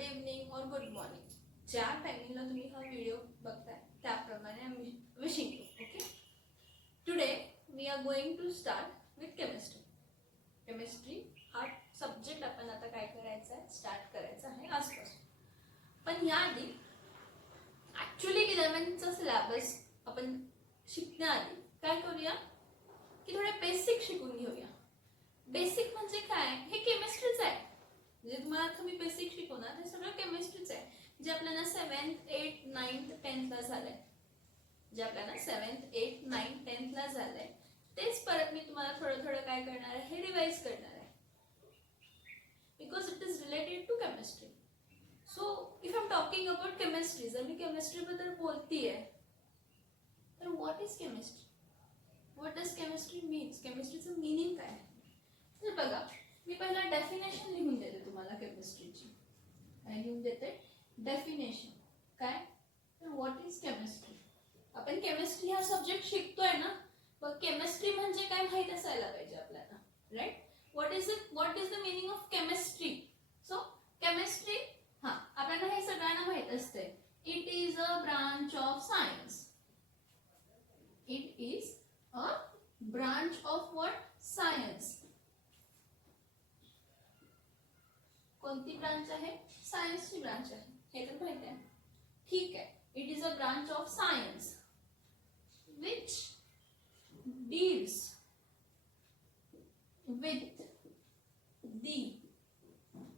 Good evening और good morning. ज्या टायमिंगला तुम्ही हा व्हिडिओ बघताय त्याप्रमाणे I am wishing you. Okay, today we are going to start with chemistry. Chemistry हा सब्जेक्ट आपण आता काय करायचा आहे, स्टार्ट करायचा आहे आजपासून. पण याआधी ॲक्च्युली 11th सिलेबस आपण शिकण्याआधी काय करूया की थोडे बेसिक शिकून घेऊया. बेसिक म्हणजे काय, हे केमिस्ट्रीच आहे. जे तुम्हाला आता मी बेसिक शिकवणार हे सगळं केमिस्ट्रीच आहे, जे आपल्याला 7th 8th 9th 10th ला झालंय. जे आपल्याला 7th 8th 9th 10th ला झालंय तेच परत मी तुम्हाला थोडं थोडं काय करणार आहे, हे रिवाइज करणार आहे. Because it is related to chemistry. So if I am talking about chemistry, जर मी केमिस्ट्री बद्दल बोलतीये तर what is chemistry, what does chemistry means, केमिस्ट्रीचं मीनिंग काय आहे. तर बघा, मी पहिला डेफिनेशन लिहून देते तुम्हाला केमिस्ट्रीची. काय लिहून देते, डेफिनेशन. काय तर व्हॉट इज केमिस्ट्री. आपण केमिस्ट्री हा सब्जेक्ट शिकतोय ना, मग केमिस्ट्री म्हणजे काय माहित असायला पाहिजे आपल्याला, right. What is the meaning of chemistry. So chemistry हा आपल्याला हे सगळ्यांना माहित असते. It is a branch of science. It is a branch of what, science. कोणती ब्रांच आहे, सायन्सची ब्रांच आहे, हे तर माहिती आहे. ठीक आहे, it is a branch of science which deals with the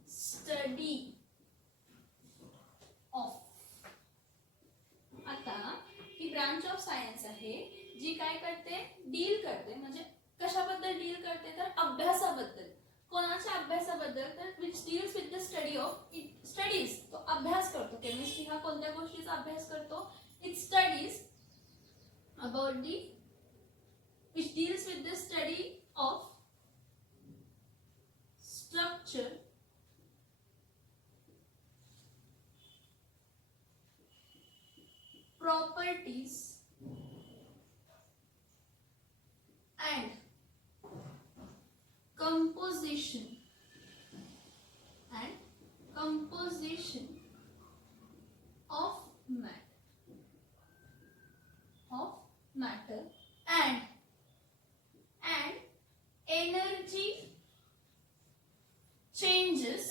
study of. आता ही ब्रांच ऑफ सायन्स आहे जी काय करते, डील करते. म्हणजे कशाबद्दल डील करते, तर अभ्यासाबद्दल. कोणाच्या अभ्यासाबद्दल, तर which deals with the study of. It studies, तो अभ्यास करतो. केमिस्ट्री हा कोणत्या गोष्टीचा अभ्यास करतो, it studies about the, which deals with the study of structure, properties and composition of matter and energy changes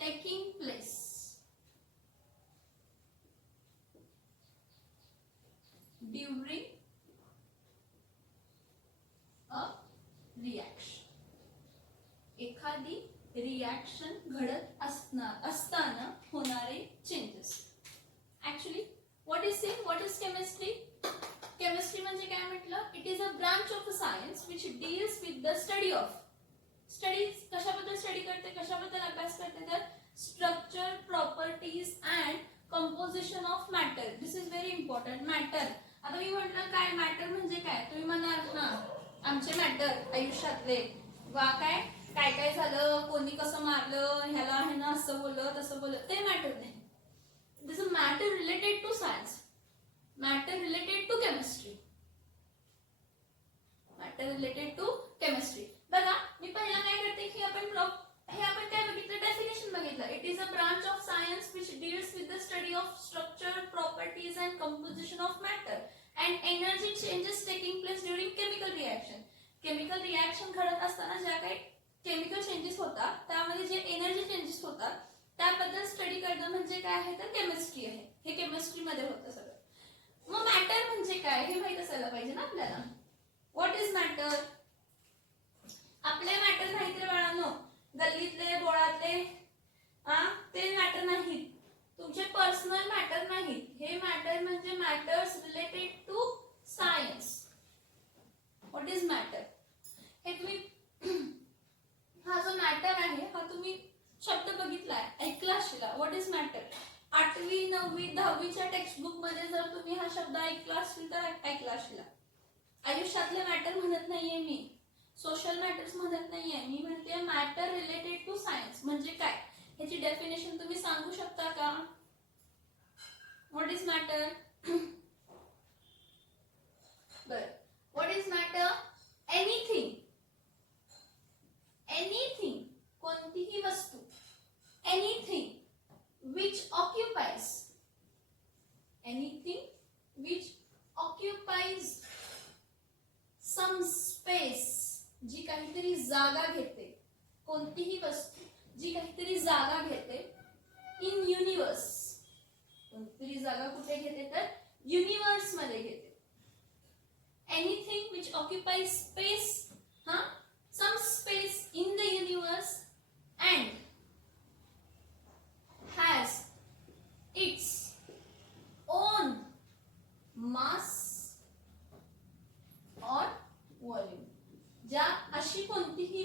taking place during a reaction. एखादी reaction घडत असताना होणारे changes. Actually what is chemistry. Chemistry म्हणजे काय म्हटलं, it is a branch of a science which deals with the study of. Studies कशाबद्दल study करते, कशाबद्दल अभ्यास करते, तर structure, properties and composition of matter. This is very important. Matter, आता मी म्हटलं काय मॅटर म्हणजे काय, तुम्ही म्हणाल ना आमचे मॅटर आयुष्यातले वा काय काय काय झालं, कोणी कसं मारलं, ह्याला ह्यानं असं बोललं तसं बोललं, ते मॅटर नाही. This a matter related to science, matter related to chemistry, matter related to chemistry. बघा, मी पहिला काय करते की आपण काय बघितलं, डेफिनेशन बघितलं. It is a branch of science which deals with the study of structure, properties and composition of matter and energy changes taking place during chemical reaction. Chemical reaction घडत असताना ज्या काही केमिकल चेंजेस होतात त्यामध्ये जे energy changes होतात त्याबद्दल study करणं म्हणजे काय आहे, तर केमिस्ट्री आहे. हे केमिस्ट्री मध्ये होतं सगळं. मग मॅटर म्हणजे काय हे माहित असायला पाहिजे ना आपल्याला. What is matter. आपले मॅटर नाही तर बाळांनो, गल्लीतले बोळातले ते मॅटर नाहीत, तुमचे पर्सनल मॅटर नाहीत. हे मॅटर म्हणजे matters related to science. What is matter, हे तुम्ही हा जो मॅटर आहे हा तुम्ही शब्द बघितलाय, ऐकला असेल. व्हॉट इज मॅटर 8वी 9वी 10वीच्या टेक्स्टबुक मध्ये जर तुम्ही हा शब्द ऐकला असेल तर ऐकला असेल. आयुष्यातले मॅटर म्हणत नाहीये मी, सोशल मॅटर्स म्हणत नाहीये मी, म्हणते मॅटर रिलेटेड टू सायन्स. म्हणजे काय, ह्याची डेफिनेशन तुम्ही सांगू शकता का. What is matter. बरं, व्हॉट इज मॅटर, एनिथिंग जागा घेते, कोणतीही वस्तू जी काहीतरी जागा घेते इन युनिवर्स, कोणतीतरी जागा कुठे घेते तर युनिवर्स मध्ये घेते. Anything which occupies space, some space in the universe and has its own mass or volume. ज्या अशी कोणतीही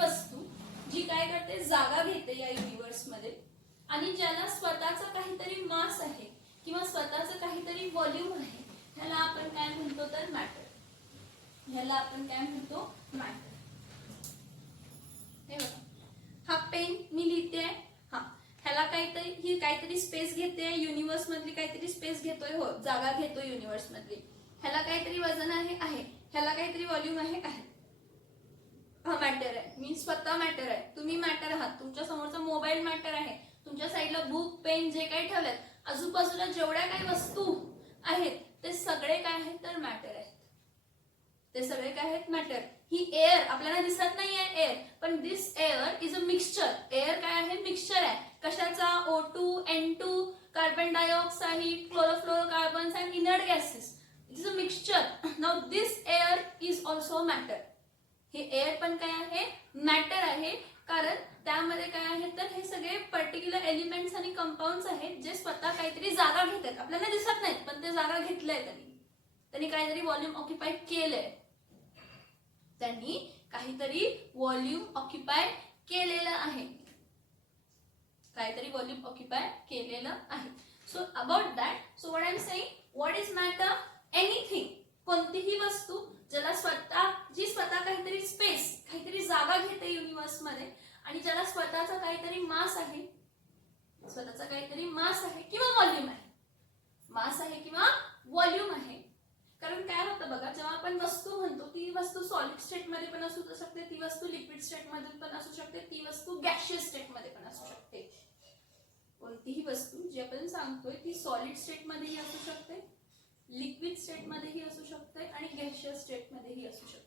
वस्तू जी काय करते, जागा घेते या युनिवर्स मध्ये आणि ज्याला स्वतःचा काहीतरी मास आहे किंवा स्वतःचं काहीतरी व्हॉल्यूम आहे, ह्याला आपण काय म्हणतो तर मॅटर. ह्याला आपण काय म्हणतो मॅटर. हे बघा, हा पेन मी लिहिते, ह्याला काहीतरी स्पेस घेते, युनिवर्स मधली काहीतरी स्पेस घेतोय, हो जागा घेतोय युनिवर्स मधली. ह्याला काहीतरी वजन आहे, ह्याला काहीतरी व्हॉल्यूम आहे. हा मॅटर आहे, मी स्वतः मॅटर आहे, तुम्ही मॅटर आहात, तुमच्या समोरचा मोबाईल मॅटर आहे, तुमच्या साईडला बुक पेन जे काही ठेवलेत, आजूबाजूला जेवढ्या काही वस्तू आहेत ते सगळे काय आहेत तर मॅटर आहेत. ते सगळे काय आहेत मॅटर. ही एअर आपल्याला दिसत नाहीये एअर, पण this air is a mixture. Air काय आहे, मिक्सचर आहे. कशाचा, O2, N2, carbon dioxide, chlorofluorocarbons and inert gases. It is a mixture. Now this air is also matter. हे एअर पण काय आहे, मॅटर आहे, कारण त्यामध्ये काय आहे तर हे सगळे पर्टिक्युलर एलिमेंट्स आणि कंपाऊंड्स आहेत जे स्वतः काहीतरी जागा घेतात. आपल्याला दिसत नाहीत पण ते जागा घेतलंय त्यांनी काहीतरी व्हॉल्यूम ऑक्युपाय केलंय. त्यांनी काहीतरी व्हॉल्यूम ऑक्युपाय केलेलं आहे, काहीतरी व्हॉल्यूम ऑक्युपाय केलेलं आहे. So about that, so what I am saying, what is matter, anything, कोणतीही वस्तू ज्याला स्वतः काहीतरी स्पेस, काहीतरी जागा घेते युनिवर्स मध्ये आणि ज्याला स्वतःचा काहीतरी मास आहे, स्वतःचा काहीतरी मास आहे किंवा व्हॉल्यूम आहे. मास आहे किंवा व्हॉल्यूम आहे. कारण काय होतं बघा, जेव्हा आपण वस्तू म्हणतो ती वस्तू सॉलिड स्टेट मध्ये पण असू शकते, ती वस्तू लिक्विड स्टेट मध्ये पण असू शकते, ती वस्तू गॅशियस स्टेट मध्ये पण असू शकते. कोणतीही वस्तू जी आपण सांगतोय ती सॉलिड स्टेट मध्येही असू शकते, लिक्विड स्टेट मध्येही असू शकते आणि गॅशियस स्टेट मध्येही असू शकते.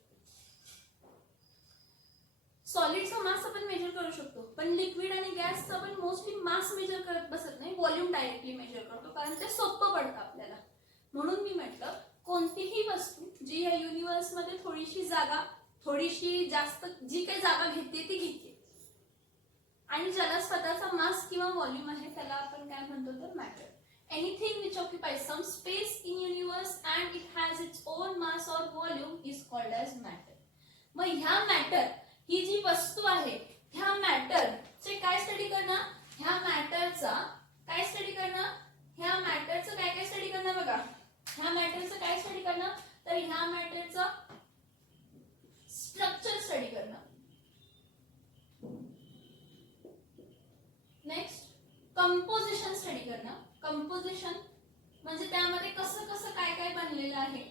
सॉलिडचा मास आपण मेजर करू शकतो, पण लिक्विड आणि गॅसचा आपण मोस्टली मास मेजर करत बसत नाही, व्हॉल्यूम डायरेक्टली मेजर करतो, कारण ते सोपं पडतं आपल्याला. म्हणून मी म्हटलं कोणतीही वस्तू जी या युनिवर्स मध्ये थोडीशी जास्त जी काही जागा घेते ती घेते आणि ज्याला स्वतःचा मास किंवा व्हॉल्यूम आहे त्याला आपण काय म्हणतो तर matter. Anything which occupies some space in universe and it has its own mass और volume is called as matter. मग ह्या मॅटर, ही जी वस्तू आहे ह्या मॅटरचे काय स्टडी करणार, ह्या मॅटरचा काय स्टडी करणार, ह्या मॅटरचं काय स्टडी करणार बघा. ह्या मॅटरचं काय स्टडी करणार तर ह्या मॅटरचं स्ट्रक्चर स्टडी करणार. नेक्स्ट कंपोजिशन स्टडी करणार. कंपोजिशन म्हणजे त्यामध्ये कसं कसं काय काय बनलेलं आहे,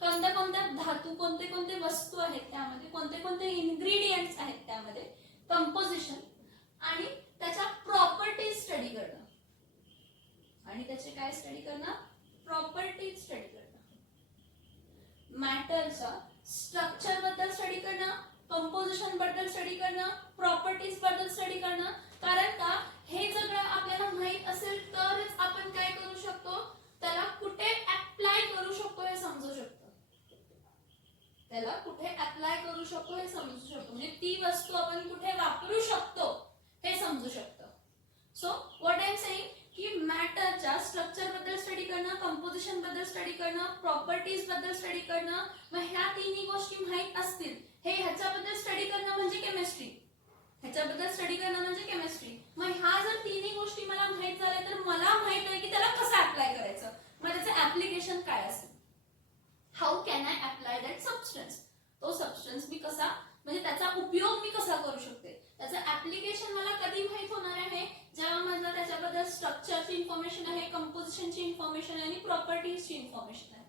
कोणत्या धातू, कोणते वस्तू आहेत त्यामध्ये, कोणते इन्ग्रेडियंट्स आहेत त्यामध्ये. कंपोजिशन आणि त्याच्या प्रॉपर्टीज स्टडी करणं. आणि त्याचे काय स्टडी करणार, प्रॉपर्टीज स्टडी करणं. मॅटरच्या स्ट्रक्चर बद्दल स्टडी करणं, कंपोजिशन बद्दल स्टडी करणं, प्रॉपर्टीज बद्दल स्टडी करणं. कारण का हे सगळं आपल्याला माहित असेल तरच आपण काय करू शकतो, त्याला कुठे अप्लाय करू शकतो हे समजू शकतो. त्याला कुठे अप्लाय करू शकतो हे समजू शकतो, म्हणजे ती वस्तू आपण कुठे वापरू शकतो हे समजू शकतो. So what I am saying की मॅटरच्या स्ट्रक्चर बद्दल स्टडी करणं, कंपोजिशन बद्दल स्टडी करणं, प्रॉपर्टीज बद्दल स्टडी करणं. मग ह्या तिन्ही गोष्टी माहित असतील, हे ह्याच्याबद्दल स्टडी करणं म्हणजे केमिस्ट्री. ह्याच्याबद्दल स्टडी करणं म्हणजे केमिस्ट्री. मग ह्या जर तिन्ही गोष्टी मला माहित झाल्या तर मला माहित आहे की त्याला कसं अप्लाय करायचं, मग त्याचं ऍप्लिकेशन काय असेल. How can I apply that substance, तो सबस्टन्स मी कसा, म्हणजे त्याचा उपयोग मी कसा करू शकते, त्याचं ऍप्लिकेशन मला कधी माहित होणार आहे, जेव्हा मला त्याच्याबद्दल स्ट्रक्चरची इन्फॉर्मेशन आहे, कंपोजिशनची इन्फॉर्मेशन आहे आणि प्रॉपर्टीजची इन्फॉर्मेशन आहे.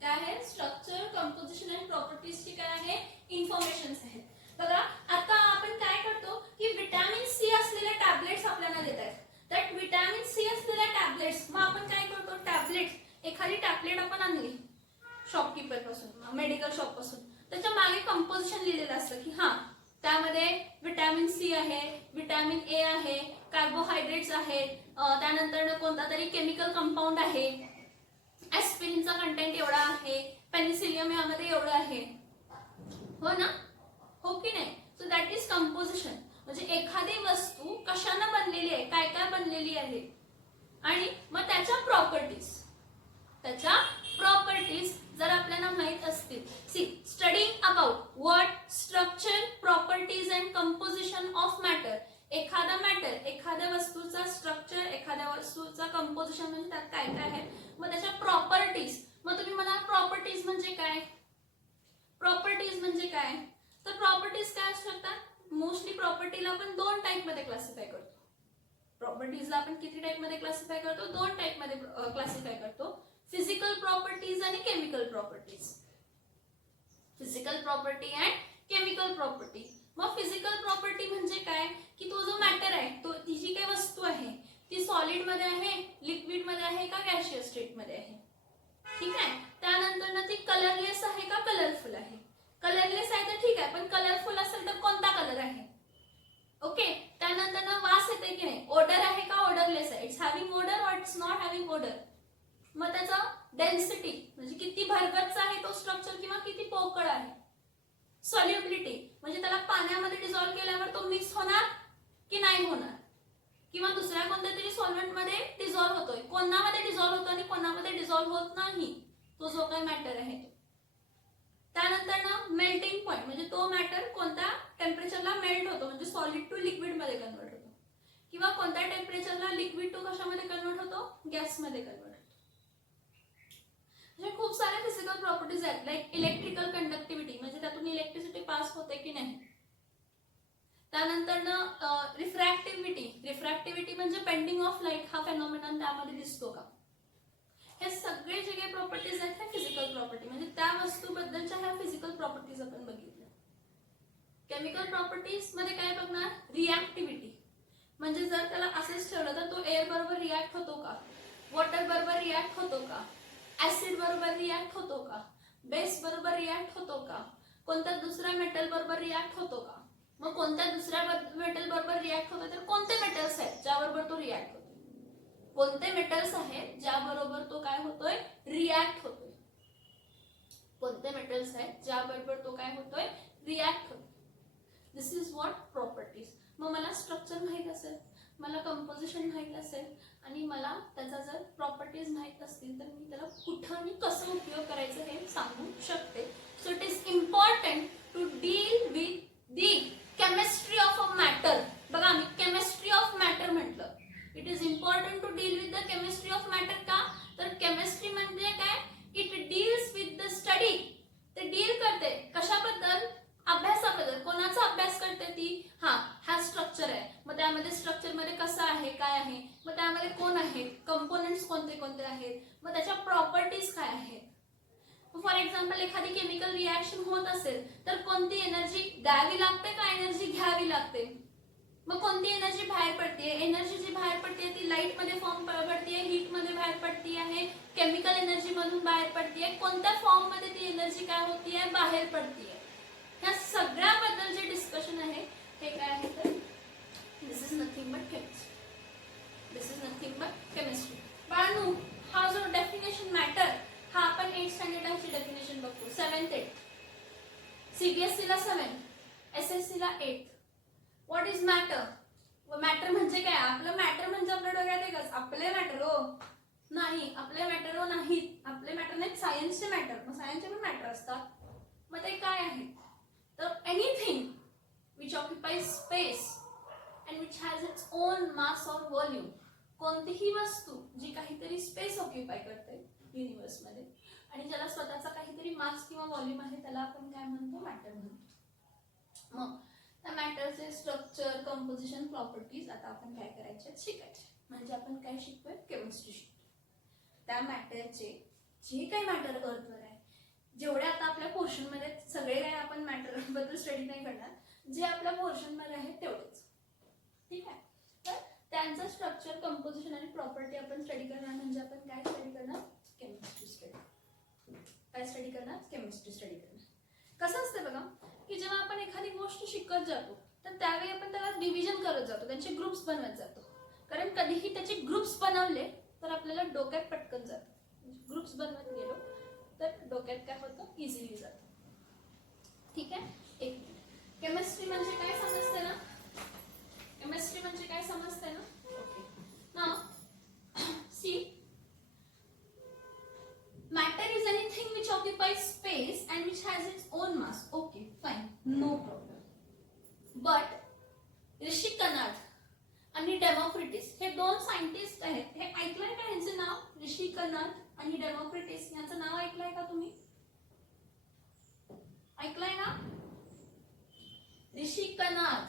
काय आहे, स्ट्रक्चर, कंपोजिशन आणि प्रॉपर्टीजची काय आहे, इन्फॉर्मेशन्स आहेत. बघा आता आपण काय करतो की विटॅमिन सी असलेले टॅबलेट्स आपल्याला देतात. त्यात विटॅमिन सी असलेल्या टॅबलेट्स, मग आपण काय करतो, टॅबलेट्स, एखादी टॅबलेट आपण आणली शॉपकीपर पासून, मेडिकल शॉप पासून, त्याच्या मागे कंपोजिशन लिहिलेलं असतं की हा त्यामध्ये विटॅमिन सी आहे, विटॅमिन ए आहे, कार्बोहायड्रेट्स आहेत, त्यानंतर कोणता तरी केमिकल कंपाऊंड आहे, ऍस्पिरिनचा कंटेंट एवढा आहे, पेनिसिलियम यामध्ये एवढं आहे, हो ना, हो की नाही. So that is composition. म्हणजे एखादी वस्तू कशानं बनलेली आहे, काय काय बनलेली आहे, आणि मग त्याच्या प्रॉपर्टीज जर आपल्याला माहित असतील. See studying about what structure, properties and composition of matter. एखादा मॅटर, एखाद्या वस्तूचा स्ट्रक्चर, एखाद्या वस्तूचा कंपोजिशन म्हणजे त्यात काय काय आहे, मग त्याच्या प्रॉपर्टीज. मग तुम्ही मला प्रॉपर्टीज म्हणजे काय, प्रॉपर्टीज म्हणजे काय, तर प्रॉपर्टीज काय असू शकतात. मोस्टली प्रॉपर्टीला आपण दोन टाइप मध्ये क्लासिफाय करतो. प्रॉपर्टीजला आपण किती टाइप मध्ये क्लासिफाय करतो, दोन टाइप मध्ये क्लासिफाय करतो. फिजिकल प्रॉपर्टीज आणि chemical properties. Physical property and chemical property. मग फिजिकल प्रॉपर्टी म्हणजे काय की तो जो मॅटर आहे, तो ती जी काही वस्तू आहे ती सॉलिड मध्ये आहे, लिक्विड मध्ये आहे का गॅशियस स्टेट मध्ये आहे, ठीक आहे. त्यानंतर ना ती कलरलेस आहे का कलरफुल आहे. कलरलेस आहे तर ठीक आहे, पण कलरफुल असेल तर कोणता कलर आहे, ओके. त्यानंतर ना वास येते की नाही, ऑर्डर आहे का ऑर्डरलेस आहे, इट्स हॅव्हिंग ऑर्डर और इट्स नॉट हॅव्हिंग ऑर्डर. मग त्याचा डेन्सिटी म्हणजे किती भरगच्च आहे तो स्ट्रक्चर किंवा किती पोकळ आहे. सॉल्युबिलिटी म्हणजे त्याला पाण्यामध्ये डिझॉल्व्ह केल्यावर तो मिक्स होणार की नाही होणार, किंवा दुसऱ्या कोणत्या तरी सॉल्व्हेंट मध्ये डिझॉल्व्ह होतोय, कोणामध्ये डिझॉल्व्ह होतो आणि कोणामध्ये डिझॉल्व्ह होत नाही, तो जो काही मॅटर आहे तो. त्यानंतर ना मेल्टिंग पॉइंट म्हणजे तो मॅटर कोणत्या टेम्परेचरला मेल्ट होतो, म्हणजे सॉलिड टू लिक्विड मध्ये कन्वर्ट होतो, किंवा कोणत्या टेम्परेचरला लिक्विड टू कशामध्ये कन्वर्ट होतो, गॅसमध्ये कन्वर्ट होतो. म्हणजे खूप सारे फिजिकल प्रॉपर्टीज आहेत. लाईक इलेक्ट्रिकल कंडक्टिव्हिटी म्हणजे त्यातून इलेक्ट्रिसिटी पास होते की नाही. त्यानंतर ना रिफ्रॅक्टिव्हिटी म्हणजे बेंडिंग ऑफ लाईट हा फेनॉमेनॉन त्यामध्ये दिसतो का. हे सगळे जे काही प्रॉपर्टीज आहेत ह्या फिजिकल प्रॉपर्टी म्हणजे त्या वस्तूबद्दलच्या ह्या फिजिकल प्रॉपर्टीज आपण बघितल्या. केमिकल प्रॉपर्टीज मध्ये काय बघणार, रिॲक्टिव्हिटी म्हणजे जर त्याला असेच ठेवलं तर तो एअर बरोबर रिॲक्ट होतो का, वॉटर बरोबर रिॲक्ट होतो का, ऍसिड बरोबर रिॲक्ट होतो का, बेस बरोबर रिॲक्ट होतो का, कोणत्या दुसऱ्या मेटल बरोबर रिॲक्ट होतो का. मग कोणत्या दुसऱ्या मेटल बरोबर रिॲक्ट होतो तर कोणते मेटल्स आहेत ज्याबरोबर तो रिॲक्ट होतो, कोणते मेटल्स आहेत ज्याबरोबर तो काय होतोय, रिॲक्ट होतोय, कोणते मेटल्स आहेत ज्याबरोबर तो काय होतोय, रिॲक्ट होतोय. दिस इज व्हॉट प्रॉपर्टीज. मग मला स्ट्रक्चर माहित असेल, मला कंपोजिशन माहित असेल आणि मला त्याचा जर प्रॉपर्टीज माहित असतील तर मी त्याला कुठं आणि कसं उपयोग करायचं हे सांगू शकते. So it is important to deal with the chemistry of a matter. बघा मी केमिस्ट्री ऑफ मॅटर म्हटलं. It is important to deal with the chemistry of matter का, तर केमिस्ट्री म्हणजे काय, it deals with the study. ते deal करते कशाबद्दल, अभ्यासाबद्दल. कोणाचा अभ्यास करते ती, हा स्ट्रक्चर आहे, मग त्यामध्ये स्ट्रक्चर मध्ये कसं आहे, काय आहे, मग त्यामध्ये कोण आहेत, कंपोनेंट्स कोणते कोणते आहेत, मग त्याच्या प्रॉपर्टीज काय आहेत. फॉर एक्झाम्पल एखादी केमिकल रिॲक्शन होत असेल तर कोणती एनर्जी द्यावी लागते का एनर्जी घ्यावी लागते, मग कोणती एनर्जी बाहेर पडते, एनर्जी जी बाहेर पडते ती लाईट मध्ये फॉर्म पडते, हीट मध्ये बाहेर पडती आहे, केमिकल एनर्जी मधून बाहेर पडते, कोणत्या फॉर्म मध्ये ती एनर्जी काय होती आहे, बाहेर पडती आहे. ह्या सगळ्याबद्दल जे डिस्कशन आहे हे काय आहे तर this is nothing but chemistry. This is nothing but chemistry. बाळांनो हा जो डेफिनेशन मॅटर हा आपण 8th स्टँडर्डची डेफिनेशन बघतो. 7th 8th सीबीएसई ला 7th, एसएससी ला 8th. What is matter. Matter म्हणजे काय, आपलं मॅटर म्हणजे आपल्या डोक्यात एकच आपले मॅटर हो नाही, आपले मॅटर हो नाहीत, आपले मॅटर नाहीत, सायन्सचे मॅटर. मग सायन्सचे पण मॅटर असतात. मग ते काय आहे तर anything which occupies space and which has its own mass or volume. कोणतीही वस्तू जी काहीतरी स्पेस ऑक्युपाय करते युनिवर्स मध्ये आणि ज्याला स्वतःचा काहीतरी मास किंवा व्हॉल्यूम आहे त्याला आपण काय म्हणतो, मॅटर म्हणतो. मग त्या मॅटरचे स्ट्रक्चर, कंपोजिशन, प्रॉपर्टीज आता आपण काय करायचे शिकायचे. म्हणजे आपण काय शिकतोय, केमिस्ट्री शिकतोय. त्या मॅटरचे जे काही मॅटर अर्थवर आहे, जेवढे आता आपल्या पोर्शन मध्ये सगळे काही आपण मॅटर बद्दल स्टडी नाही करणार, जे आपल्या पोर्शन मध्ये आहे तेवढेच, ठीक आहे. तर त्यांचं स्ट्रक्चर, कंपोजिशन आणि प्रॉपर्टी आपण स्टडी करणार. म्हणजे आपण काय स्टडी करणार, केमिस्ट्री स्टडी. काय स्टडी करणार, केमिस्ट्री स्टडी करणार. कसं असतं बघा की जेव्हा आपण एखादी गोष्ट शिकत जातो तर त्यावेळी आपण त्याला डिव्हिजन करत जातो, त्यांचे ग्रुप्स बनवत जातो. कारण कधीही त्याचे ग्रुप्स बनवले तर आपल्याला डोक्यात पटकन जातं. ग्रुप्स बनवत गेलो तर डोक्यात काय होतं, इझिली जातं. ठीक आहे. एक केमिस्ट्री म्हणजे काय समजते ना, केमिस्ट्री म्हणजे काय समजते ना. Okay. Now see, matter is anything which occupies space and which has its own mass. Okay, fine, no problem. But Rishi canard आणि डेमोक्रिटिस हे दोन सायंटिस्ट आहेत. हे ऐकलंय का यांचं नाव? ऋषी कनाड आणि डेमोक्रिटिस यांचं नाव ऐकलंय का तुम्ही? ऐकलंय ना? ऋषी कनाड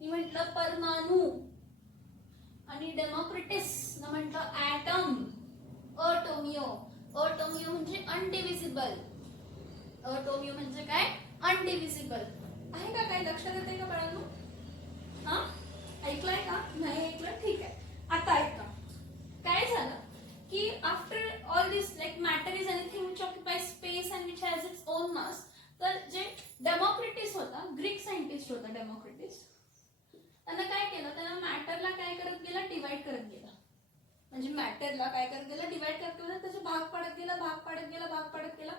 मी म्हटलं परमाणु आणि डेमोक्रिटिस न म्हटलं ॲटम. अटोमियो, अटोमियो म्हणजे अनडिव्हिजिबल. अटोमियो म्हणजे काय? अनडिव्हिजिबल. आहे का? काय लक्षात येते का बाळांनो? हा, ऐकलंय का? नाही ऐकलं? ठीक आहे. आता ऐका. काय झालं की after all this like matter is anything which occupies space and which has its own mass. तर जे डेमोक्रिटिस होता, ग्रीक सायंटिस्ट होता डेमोक्रिटिस, त्यांना काय केलं, त्यांना मॅटरला काय करत गेला, डिवाइड करत गेला. म्हणजे मॅटरला काय करत गेला, डिवाइड करत गेला, त्याचे भाग पाडत गेला, भाग पाडत गेला, भाग पाडत गेला,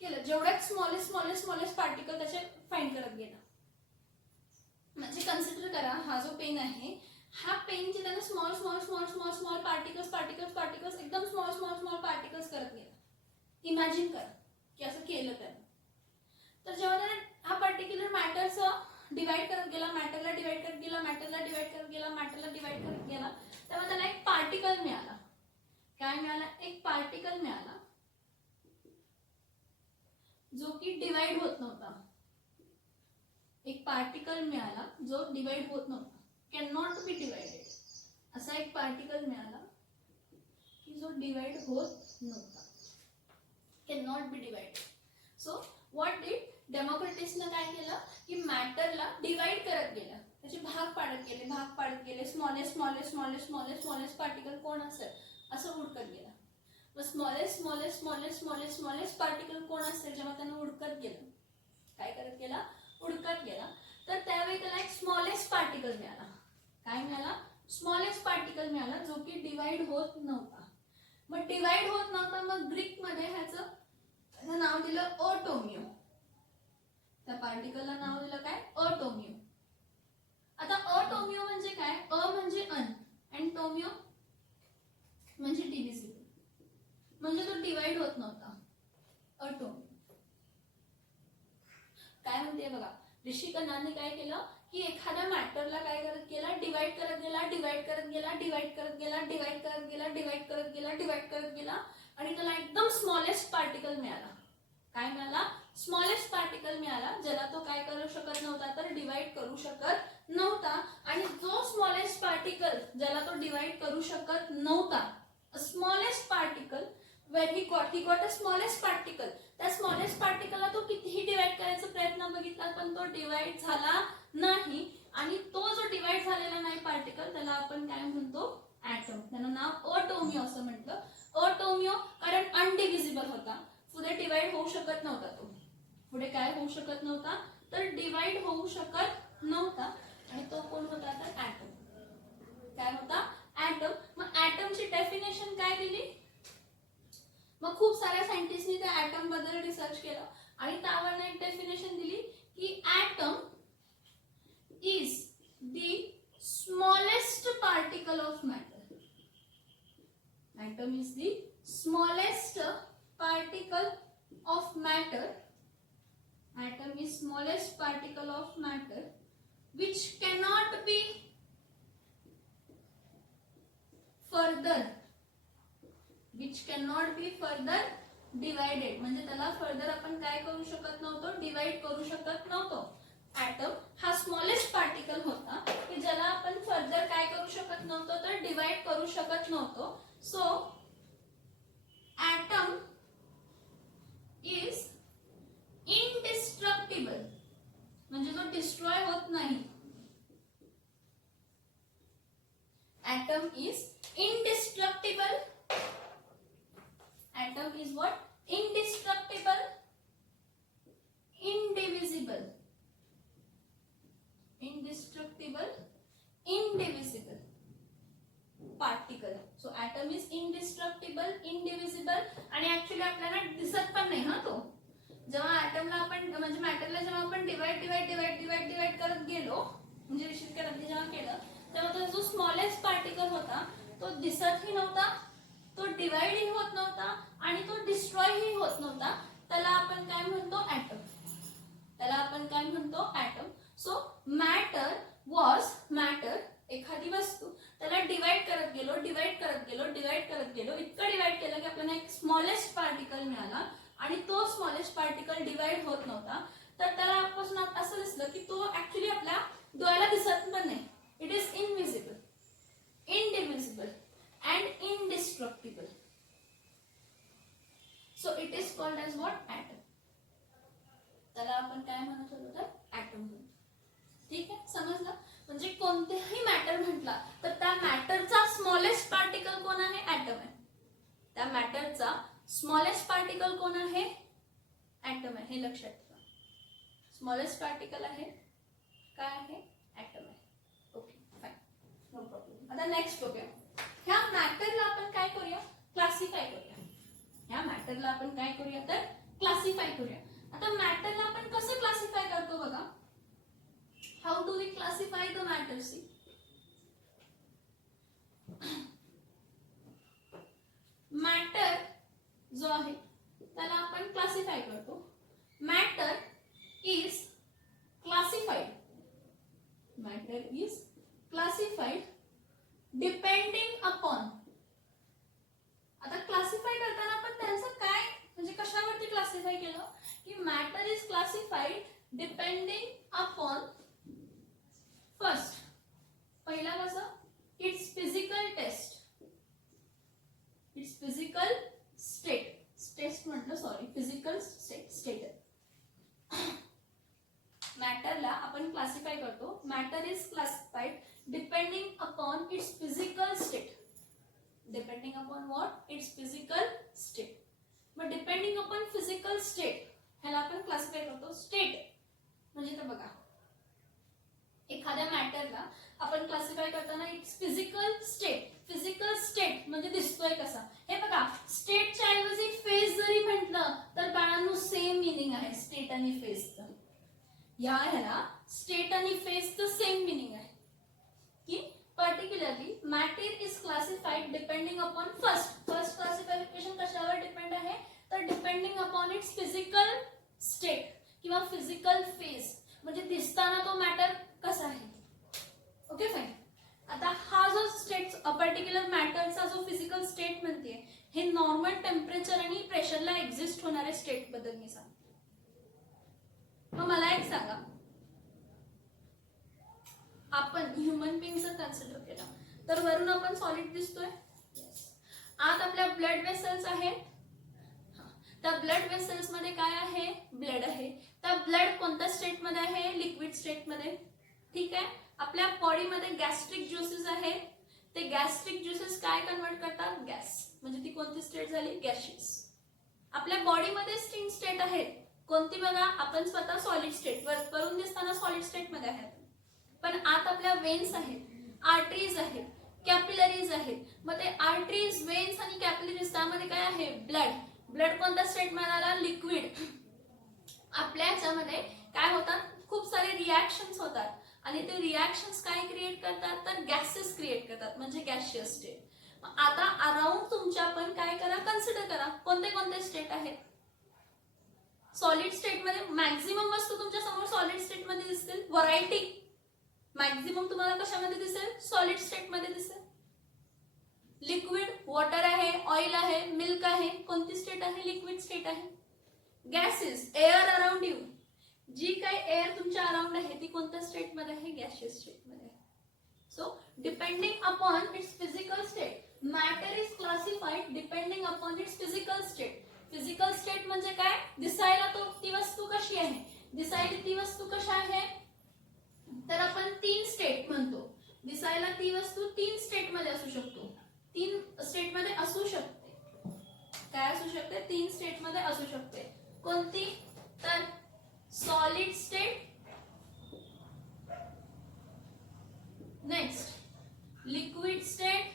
केलं. जेवढ्यात स्मॉलेस्ट स्मॉलेस्ट स्मॉलेस्ट पार्टिकल त्याचे फाइंड करत गेला. म्हणजे कन्सिडर करा, हा जो पेन आहे, हा पेनचे त्याने small small small small small particles particles particles एकदम स्मॉल स्मॉल स्मॉल पार्टिकल्स करत गेला. इमॅजिन करा की असं केलं त्याने. तर जेव्हा त्याने हा पर्टिक्युलर मॅटरचं डिवाइड करत गेला, मॅटरला डिवाइड करत गेला, मॅटरला डिवाइड करत गेला, मॅटरला डिवाइड करत गेला, तेव्हा त्याला एक पार्टिकल मिळाला. काय मिळाला? एक पार्टिकल मिळाला जो की डिवाइड होत नव्हता. एक पार्टिकल मिळाला जो डिवाइड होत नव्हता, कॅन नॉट बी डिवाइडेड. असा एक पार्टिकल मिळाला की जो डिवाइड होत नव्हता, can not be divided. So what did डेमोक्रिटिसने काय केलं की मॅटरला डिवाइड करत गेला, त्याचे भाग पाडत गेले, भाग पाडत गेले. Smallest smallest smallest smallest smallest particle कोण असेल असं उडकत गेला. मग smallest smallest smallest smallest smallest particle कोण असेल, जेव्हा त्यानं उडकत गेलं, काय करत गेला, उडकत गेला, तर त्यावेळी त्याला एक स्मॉलेस्ट पार्टिकल मिळाला. काय मिळाला? स्मॉलेस्ट पार्टिकल मिळाला जो की डिवाइड होत नव्हता. मग डिवाइड होत नव्हता, मग ग्रीक मध्ये ह्याचं नाव दिलं अटोमियो. त्या पार्टिकलला नाव दिलं काय? अटोमियो. आता अटोमियो म्हणजे काय? अ म्हणजे अन आणि टोमियो म्हणजे डिव्हिजिबल, म्हणजे तो डिवाइड होत नव्हता. अटोमियो काय म्हणते बघा, ऋषी कनाडने काय केलं की एखाद्या मॅटरला काय करत गेला, डिवाइड करत गेला, डिवाइड करत गेला, डिवाइड करत गेला, डिवाइड करत गेला, डिवाइड करत गेला, डिवाइड करत गेला आणि त्याला एकदम स्मॉलेस्ट पार्टिकल मिळाला. काय मिळाला? स्मॉलेस्ट पार्टिकल मिळाला, ज्याला तो काय करू शकत नव्हता, तर डिवाइड करू शकत नव्हता. आणि जो स्मॉलेस्ट पार्टिकल ज्याला तो डिवाइड करू शकत नव्हता, smallest particle where he got a smallest particle, त्या स्मॉलेस्ट पार्टिकलला तो कितीही डिवाइड करायचा प्रयत्न बघितला पण तो डिवाइड झाला नाही. आणि तो जो डिवाइड झालेला नाही पार्टिकल त्याला आपण काय म्हणतो? ॲटम. त्यानं नाव अटोमियो असं म्हटलं. अटोमियो कारण अनडिव्हिजिबल होता, पुढे डिवाइड होऊ शकत नव्हता. तो पुढे काय होऊ शकत नव्हता, तर डिवाइड होऊ शकत नव्हता. आणि तो कोण होता? तर ॲटम. काय होता? ॲटम. मग ॲटमची डेफिनेशन काय दिली? मग खूप साऱ्या सायंटिस्टनी त्या ॲटम बद्दल रिसर्च केलं आणि त्यावर एक डेफिनेशन दिली की atom is the smallest particle of matter. Atom is the smallest particle of matter. Atom is smallest particle of matter which cannot be further divided. म्हणजे त्याला फर्दर आपण काय करू शकत नव्हतो, डिवाइड करू शकत नव्हतो. ॲटम हा स्मॉलेस्ट पार्टिकल होता की ज्याला आपण फर्दर काय करू शकत नव्हतो, तर डिवाइड करू शकत नव्हतो. सो ॲटम is indestructible, म्हणजे तो डिस्ट्रॉय होत नाही. Atom is indestructible. Atom is what? Indestructible. Atom is indestructible, indivisible आणि ऍक्च्युली आपल्याला दिसत पण नाही हा तो. जेव्हा ॲटमला आपण म्हणजे मॅटरला जेव्हा आपण डिवाइड करत गेलो म्हणजे विशेषकरांनी जेव्हा केलं तेव्हा तो जो स्मॉलेस्ट पार्टिकल होता तो दिसतही नव्हता, तो डिवाइडही होत नव्हता आणि तो डिस्ट्रॉयही होत नव्हता. त्याला आपण काय म्हणतो ॲटम. त्याला आपण काय म्हणतो atom. So matter was matter, एखादी वस्तू त्याला डिवाइड करत गेलो इतकं डिवाइड केलं की आपल्याला एक स्मॉलेस्ट पार्टिकल मिळाला आणि तो स्मॉलेस्ट पार्टिकल डिवाइड होत नव्हता. तर त्याला आपण असं दिसलं की तो ऍक्च्युली आपल्या डोळ्याला दिसत पण नाही. It is invisible, indivisible and indestructible. So it is called as what atom. त्याला आपण काय म्हणत होतो तर ॲटम म्हणतो. ठीक आहे, समजलं. म्हणजे कोणतेही मॅटर म्हटला तर त्या मॅटरचा स्मॉलेस्ट पार्टिकल कोण आहे ॲटम आहे. त्या मॅटरचा स्मॉलेस्ट पार्टिकल कोण आहे ॲटम आहे. हे लक्षात ठेवा. स्मॉलेस्ट पार्टिकल आहे काय आहे ॲटम आहे. Okay fine, no problem. आता नेक्स्ट बघूया. ह्या मॅटरला आपण काय करूया क्लासिफाय करूया. ह्या मॅटरला आपण काय करूया तर क्लासिफाय करूया. आता मॅटरला आपण कसं क्लासिफाय करतो बघा. How do we classify the matter. See matter जो आहे त्याला आपण क्लासिफाय करतो. Matter is classified. Matter is classified depending upon. आता क्लासिफाय करताना आपण त्यांचं काय म्हणजे कशावरती क्लासिफाय केलं की matter is classified depending upon. First पहिला कसं it's physical test, it's physical state. Test म्हटलं सॉरी, फिजिकल स्टेट. मॅटरला आपण क्लासिफाय करतो. Matter is classified depending upon its physical state. Depending upon what it's physical state. मग depending upon physical state ह्याला आपण classify करतो. स्टेट म्हणजे तर बघा एखाद्या मॅटरला आपण क्लासिफाय करताना it's physical state. Physical state म्हणजे दिसतोय कसा. हे बघा स्टेटच्या ऐवजी फेज जरी म्हटलं तर बाळांनो सेम मिनिंग आहे स्टेट आणि फेजचं. या ह्याला स्टेट आणि फेजचं सेम मिनिंग आहे की particularly matter is classified depending upon. First classification कशावर डिपेंड आहे तर depending upon its physical state किंवा फिजिकल फेज म्हणजे दिसताना तो मॅटर कसा आहे. Okay fine. आता हा जो स्टेट पर्टिक्युलर मॅटरचा जो फिजिकल स्टेट म्हणते हे नॉर्मल टेम्परेचर आणि प्रेशरला एक्झिस्ट होणारे स्टेट बद्दल मी सांगते. मग मला एक सांगा, आपण ह्युमन बीइंग जर कन्सिडर केला तर वरून आपण सॉलिड दिसतोय. आत आपल्या ब्लड वेसल्स आहेत. त्या ब्लड वेसल्स मध्ये काय आहे ब्लड आहे. त्या ब्लड कोणत्या स्टेट मध्ये आहे लिक्विड स्टेट मध्ये. ठीक आहे. आपल्या बॉडीमध्ये गॅस्ट्रिक ज्युसेस आहेत. ते गॅस्ट्रिक ज्युसेस काय कन्वर्ट करतात गॅस. म्हणजे ती कोणती स्टेट झाली गॅशियस. आपल्या बॉडीमध्ये तीन स्टेट आहेत. कोणती बघा आपण स्वतः सॉलिड स्टेट वरून दिसताना सॉलिड स्टेट मध्ये आहेत. पण आत आपल्या वेन्स आहेत, आर्टरीज आहेत, कॅपिलरीज आहेत. मग ते आर्टरीज वेन्स आणि कॅपिलरीज त्यामध्ये काय आहे ब्लड. ब्लड कोणत्या स्टेट मध्ये आला लिक्विड. आपल्या ह्याच्यामध्ये काय होतात खूप सारे रिॲक्शन्स होतात आणि ते रिॲक्शन्स काय क्रिएट करतात तर गॅसेस क्रिएट करतात म्हणजे गॅशियस स्टेट. आता अराउंड तुमच्या पण काय करा कन्सिडर करा कोणते कोणते स्टेट आहेत. सॉलिड स्टेट मध्ये मॅक्झिमम वस्तू तुमच्या समोर सॉलिड स्टेट मध्ये दिसतील. व्हरायटी मॅक्झिमम तुम्हाला कशामध्ये दिसेल सॉलिड स्टेट मध्ये दिसेल. लिक्विड वॉटर आहे, ऑइल आहे, मिल्क आहे. कोणती स्टेट आहे लिक्विड स्टेट आहे. गॅसेस एअर अराउंड यू जी काही एअर तुमच्या अराउंड आहे ती कोणत्या स्टेट मध्ये आहे गॅशियस स्टेट मध्ये. So depending upon its physical state matter is classified depending upon its physical state. Physical state म्हणजे काय दिसायला तो ती वस्तू कशी आहे. दिसायला ती वस्तू कशा आहे तर आपण तीन स्टेट म्हणतो. दिसायला ती वस्तू तीन स्टेट मध्ये असू शकतो. तीन स्टेट मध्ये असू शकते. काय असू शकते तीन स्टेट मध्ये असू शकते. कोणती तर solid state, next liquid state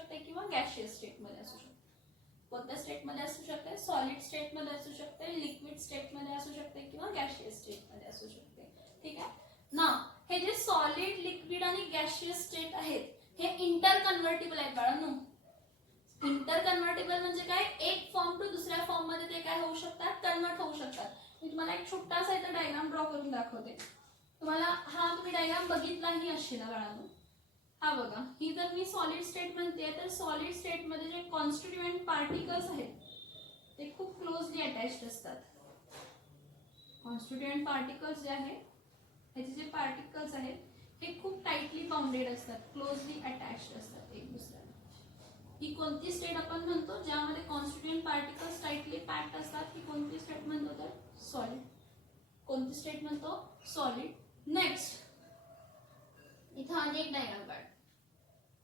शकते किंवा गॅशियस स्टेटमध्ये असू शकते. कोणत्या स्टेटमध्ये असू शकते? सॉलिड स्टेटमध्ये असू शकते, लिक्विड स्टेटमध्ये असू शकते किंवा गॅशियस स्टेटमध्ये असू शकते. ठीक आहे ना. हे जे सॉलिड, लिक्विड आणि गॅशियस स्टेट आहेत हे इंटर कन्व्हर्टिबल आहेत बाळांनो. इंटर कन्व्हर्टेबल म्हणजे काय? एक फॉर्म टू दुसऱ्या फॉर्म मध्ये ते काय होऊ शकतात? कन्वर्ट होऊ शकतात. मी तुम्हाला एक छोटासा इथं डायग्राम ड्रॉ करून दाखवते. तुम्हाला हा तुम्ही डायग्राम बघितलाही असेल बाळांनो. हा बघा, ही जर मी सॉलिड स्टेट म्हणते तर सॉलिड स्टेट मध्ये जे कॉन्स्टिट्यूएंट पार्टिकल्स आहेत ते खूप क्लोजली अटॅच्ड असतात. कॉन्स्टिट्यूएंट पार्टिकल्स जे आहेत ह्याचे जे पार्टिकल्स आहेत हे खूप टाइटली बाउंडेड असतात, क्लोजली अटॅच्ड असतात एक दुसऱ्याला. ही कोणती स्टेट आपण म्हणतो ज्यामध्ये कॉन्स्टिट्यूएंट पार्टिकल्स टाइटली पॅक्ड असतात? ही कोणती स्टेट म्हणतो? तर सॉलिड. कोणती स्टेट म्हणतो? सॉलिड. नेक्स्ट इथं आणि एक डायग्राम काढ.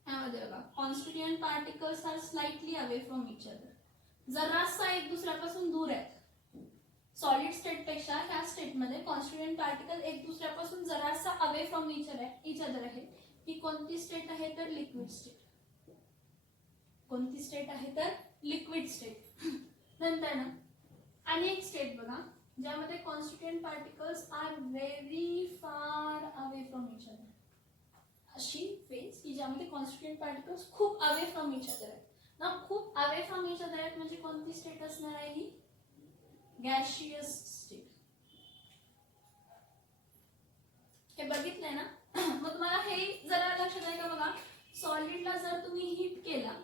ह्यामध्ये बघा, constituent particles are slightly away from each other. जरासा एक दुसऱ्यापासून दूर आहेत. सॉलिड स्टेट पेक्षा ह्या स्टेटमध्ये कॉन्स्टिट्यूएंट पार्टिकल एक दुसऱ्यापासून जरासा अवे फ्रॉम इच अदर आहे. ही कोणती स्टेट आहे? तर लिक्विड स्टेट. कोणती स्टेट आहे? तर लिक्विड स्टेट. नंतर ना आणि एक स्टेट बघा ज्यामध्ये constituent particles are very far away from each other. अशी फेज की ज्यामध्ये कॉन्स्टिट्यूएंट पार्टिकल्स खूप अवे फ्रॉम इच अदर आहेत ना. खूप अवे फ्रॉम इच अदर आहेत म्हणजे कोणती स्टेट असणार आहे? ही गॅशियस स्टेट. हे बघितलंय ना. मग तुम्हाला हे जरा लक्षात आहे का? बघा, सॉलिडला जर तुम्ही हीट केला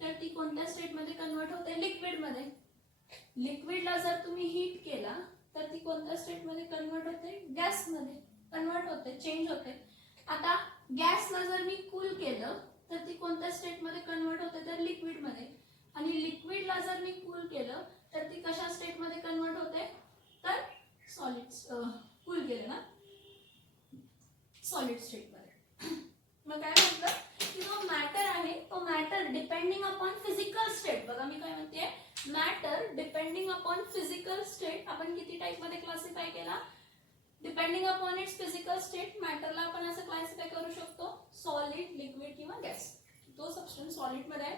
तर ती कोणत्या स्टेटमध्ये कन्वर्ट होते? लिक्विडमध्ये. लिक्विडला जर तुम्ही हीट केला तर ती कोणत्या स्टेटमध्ये कन्वर्ट होते? गॅसमध्ये कन्वर्ट होते, चेंज होते. आता गॅसला जर मी कूल केलं तर ती कोणत्या स्टेटमध्ये कन्वर्ट होते? तर लिक्विडमध्ये. आणि लिक्विडला जर मी कूल केलं तर ती कशा स्टेटमध्ये कन्वर्ट होते? तर सॉलिड. कूल केलं ना, सॉलिड स्टेटमध्ये. मग काय म्हटलं की जो मॅटर आहे तो matter depending upon physical state. बघा मी काय म्हणते, matter depending upon physical state आपण किती टाइप मध्ये क्लासिफाय केला? Depending upon its physical state मॅटरला आपण असं क्लासिफाय करू शकतो, सॉलिड, लिक्विड किंवा गॅस. तो सबस्टन्स सॉलिड मध्ये आहे,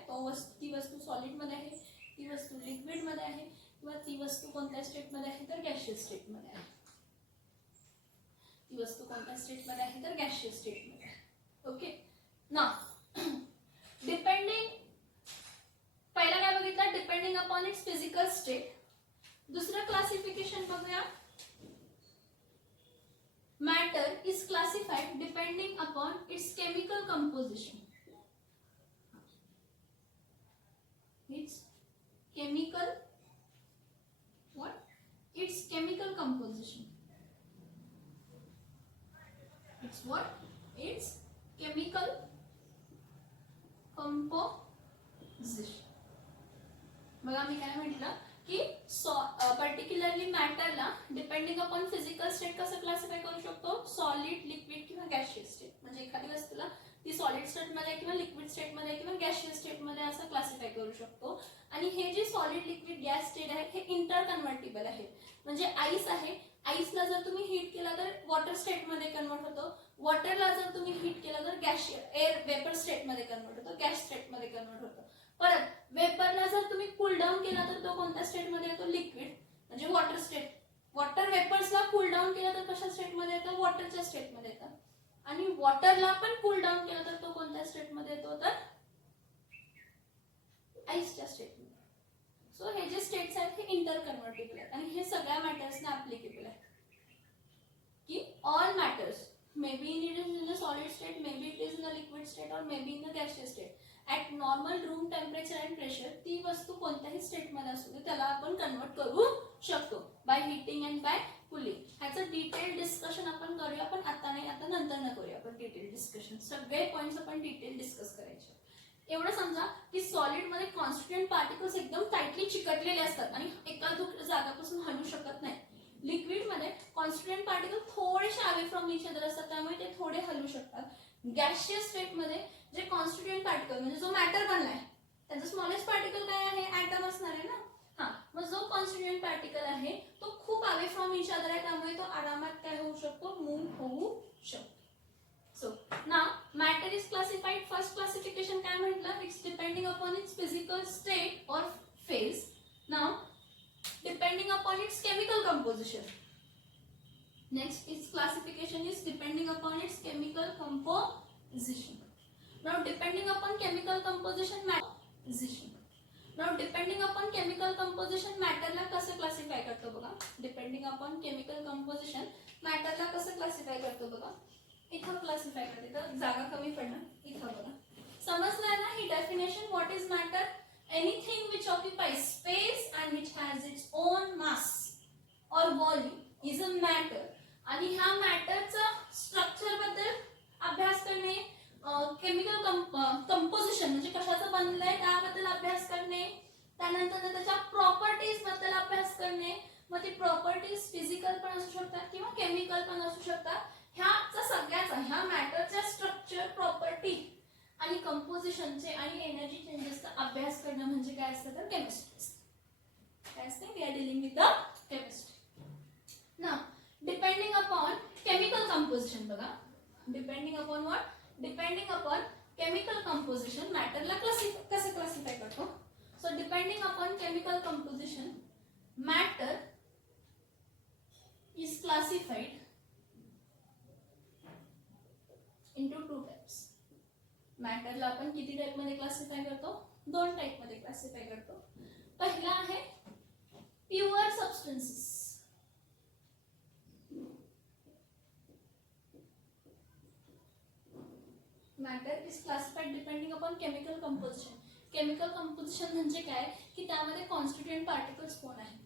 ती वस्तू सॉलिड मध्ये आहे, ती वस्तू लिक्विड मध्ये आहे किंवा ती वस्तू कोणत्या स्टेट मध्ये आहे? तर गॅशियस स्टेट मध्ये आहे. ती वस्तू कोणत्या स्टेट मध्ये आहे? तर गॅशियस स्टेट मध्ये आहे. ओके ना. डिपेंडिंग, पहिला काय बघितलं? Depending upon its physical state. दुसरं क्लासिफिकेशन बघूया. Matter is classified depending upon its chemical composition. Its chemical what? Its chemical composition. It's what? Its chemical composition. बघा मी काय म्हटलं की पर्टिक्युलरली मॅटरला डिपेंडिंग अपॉन फिजिकल स्टेट कसं क्लासिफाय करू शकतो? सॉलिड, लिक्विड किंवा गॅशियस स्टेट. म्हणजे एखादी वस्तूला ती सॉलिड स्टेटमध्ये किंवा लिक्विड स्टेटमध्ये किंवा गॅशियस स्टेटमध्ये असं क्लासिफाय करू शकतो. आणि हे जे सॉलिड, लिक्विड, गॅस स्टेट आहे हे इंटर कन्व्हर्टिबल आहे. म्हणजे आईस आहे, आईसला जर तुम्ही हीट केला तर वॉटर स्टेटमध्ये कन्वर्ट होतो. वॉटरला जर तुम्ही हीट केला तर एअर वेपर स्टेटमध्ये कन्वर्ट होतो, गॅस स्टेटमध्ये कन्वर्ट होतो. परत वेपरला जर तुम्ही कूल डाऊन केला तर तो कोणत्या स्टेटमध्ये येतो? लिक्विड म्हणजे वॉटर स्टेट. वॉटर वेपर्सला कूल डाऊन केला तर कशा स्टेटमध्ये येतो? वॉटरच्या स्टेटमध्ये येतात. आणि वॉटरला पण कूल डाऊन केला तर तो कोणत्या स्टेटमध्ये येतो? तर आईसच्या स्टेटमध्ये. सो हे जे स्टेट्स आहेत हे इंटर कन्व्हर्टिबल आहेत आणि हे सगळ्या मॅटर्सना ऍप्लिकेबल आहे की all matters maybe it is in a solid state, maybe it is in a liquid state or maybe in a gaseous state. At normal room temperature and pressure ती वस्तू कोणत्याही state मध्ये असू दे त्याला आपण कन्वर्ट करू शकतो by heating and by cooling. ह्याचं डिटेल डिस्कशन आपण करूया, पण आता नाही, आता नंतर न करूया आपण डिटेल डिस्कशन. सगळे पॉइंट्स आपण डिटेल डिस्कस करायचे. एवढं समजा की सॉलिड मध्ये कॉन्स्टिट्यूएंट पार्टिकल्स एकदम टाइटली चिकटलेले असतात आणि एका जागापासून हलू शकत नाही. लिक्विड मध्ये कॉन्स्टिट्यूएंट पार्टिकल थोडेसे अवे फ्रॉम इच अदर असतात त्यामुळे ते थोडे हलू शकतात. गॅशियस स्टेट मध्ये जे कॉन्स्टिट्यूएंट पार्टिकल म्हणजे जो मॅटर बनलाय त्याचा स्मॉलेस्ट पार्टिकल काय आहे? ऍटम असणार आहे ना. हा, मग जो कॉन्स्टिट्यूएंट पार्टिकल आहे तो खूप अवे फ्रॉम इच अदर आहे त्यामुळे तो आरामात काय होऊ शकतो? मूव्ह होऊ शकतो. So now matter is classified. First classification काय म्हटलं? It's depending upon its physical state or phase. Now depending upon its chemical composition. Next, its classification is depending upon its chemical composition. Now depending upon chemical composition Now depending upon chemical composition matter ला कसं classify करतो बघा. Depending upon chemical composition matter ला कसं classify करतो बघा. इथं classify करते तर जागा कमी पडणार. इथं बघा. समजलं ना ही definition? What is matter? Anything which occupies space and which has its own mass or volume is a matter. आणि ह्या मॅटरचा स्ट्रक्चर बद्दल अभ्यास करणे, केमिकल कंपोजिशन म्हणजे कशाचं बनलंय त्याबद्दल अभ्यास करणे, त्यानंतर त्याच्या प्रॉपर्टीज बद्दल अभ्यास करणे. मग ती प्रॉपर्टीज फिजिकल पण असू शकतात किंवा केमिकल पण असू शकतात. ह्याचा सगळ्याचा ह्या मॅटरच्या स्ट्रक्चर, प्रॉपर्टी आणि कंपोजिशनचे आणि एनर्जी चेंजेसचा अभ्यास करणं म्हणजे काय असतं तर केमिस्ट्री असतं. काय असतं? We are dealing with the chemistry. Now depending upon chemical composition बघा. Depending upon what? Depending upon chemical composition matter ला कसं classify करतो? So depending upon chemical composition matter is classified into two types. Matter ला आपण किती type मध्ये classify करतो? दोन टाइप मध्ये classify करतो. पहिला आहे pure substances. Matter is classified depending upon chemical composition. Chemical composition म्हणजे काय की त्यामध्ये constituent particles कोण आहेत,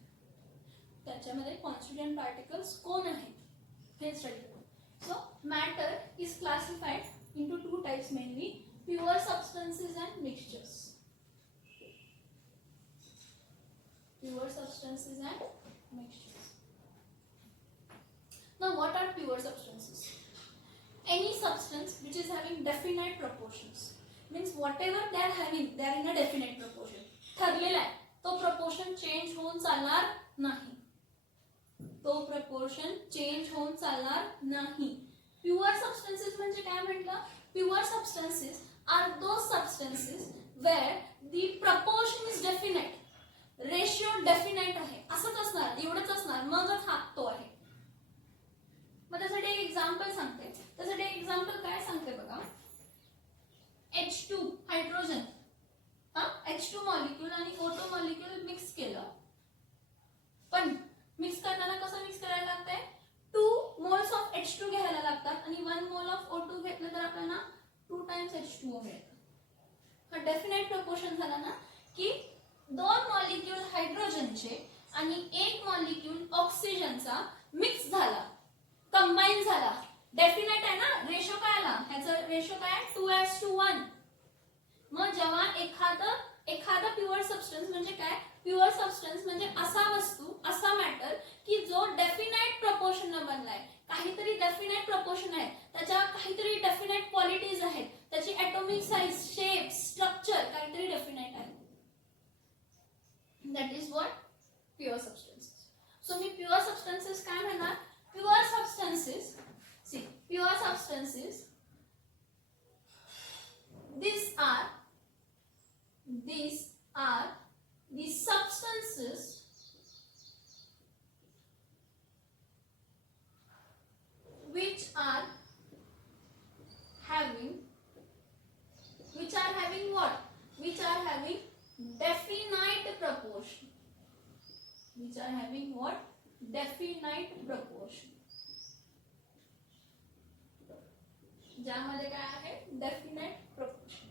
त्याच्यामध्ये constituent particles कोण आहेत हे स्टडी करू. So matter is classified into two types mainly: pure substances and mixtures. Pure substances and mixtures. Now what are pure substances? Any substance which is having definite proportions, means whatever they are having, they are in a definite proportion. ठरलेला आहे तो proportion change होऊन चालणार नाही. तो proportion change होऊन चालणार नाही. Pure substances म्हणजे काय म्हटलं? Pure substances are those substances where the proportion is definite. Ratio definite आहे. असंच असणार, एवढंच असणार, मगच हा तो आहे. मग त्यासाठी एक एक्झाम्पल सांगते. त्यासाठी एक एक्झाम्पल काय सांगते बघा. H2 हायड्रोजन, H2 मॉलिक्यूल आणि O2 मॉलिक्यूल मिक्स केलं. पण मिक्स करताना कसं मिक्स करायला लागतंय? 2 मोल्स ऑफ H2 घ्यायला लागतात आणि 1 मोल ऑफ O2 घेतलं तर आपल्याला 2 टाइम्स H2O मिळतं. हा डेफिनेट प्रोपोर्शन झाला ना की दोन मॉलिक्यूल हायड्रोजनचे आणि एक मॉलिक्यूल ऑक्सिजनचा मिक्स झाला, कंबाईन झाला. डेफिनेट आहे ना, रेशो काय आला? ह्याचा रेशो काय? 2:1. मग जेव्हा एखादा प्युअर सबस्टन्स म्हणजे काय? प्युअर सबस्टन्स म्हणजे असा वस्तू, असा मॅटर की जो डेफिनेट प्रोपोर्शन न बनलाय. काहीतरी डेफिनेट प्रोपोर्शन आहे, त्याच्या काहीतरी डेफिनेट क्वालिटीज आहेत, त्याची ॲटॉमिक साइज, शेप, स्ट्रक्चर काहीतरी डेफिनेट आहे. That is what pure substances. So me pure substances काय म्हणणार? Pure substances, see, pure substances, these are the substances which are having what? Which are having definite proportion. Which are having what? Definite proportion. ज्यामध्ये काय आहे? Definite proportion.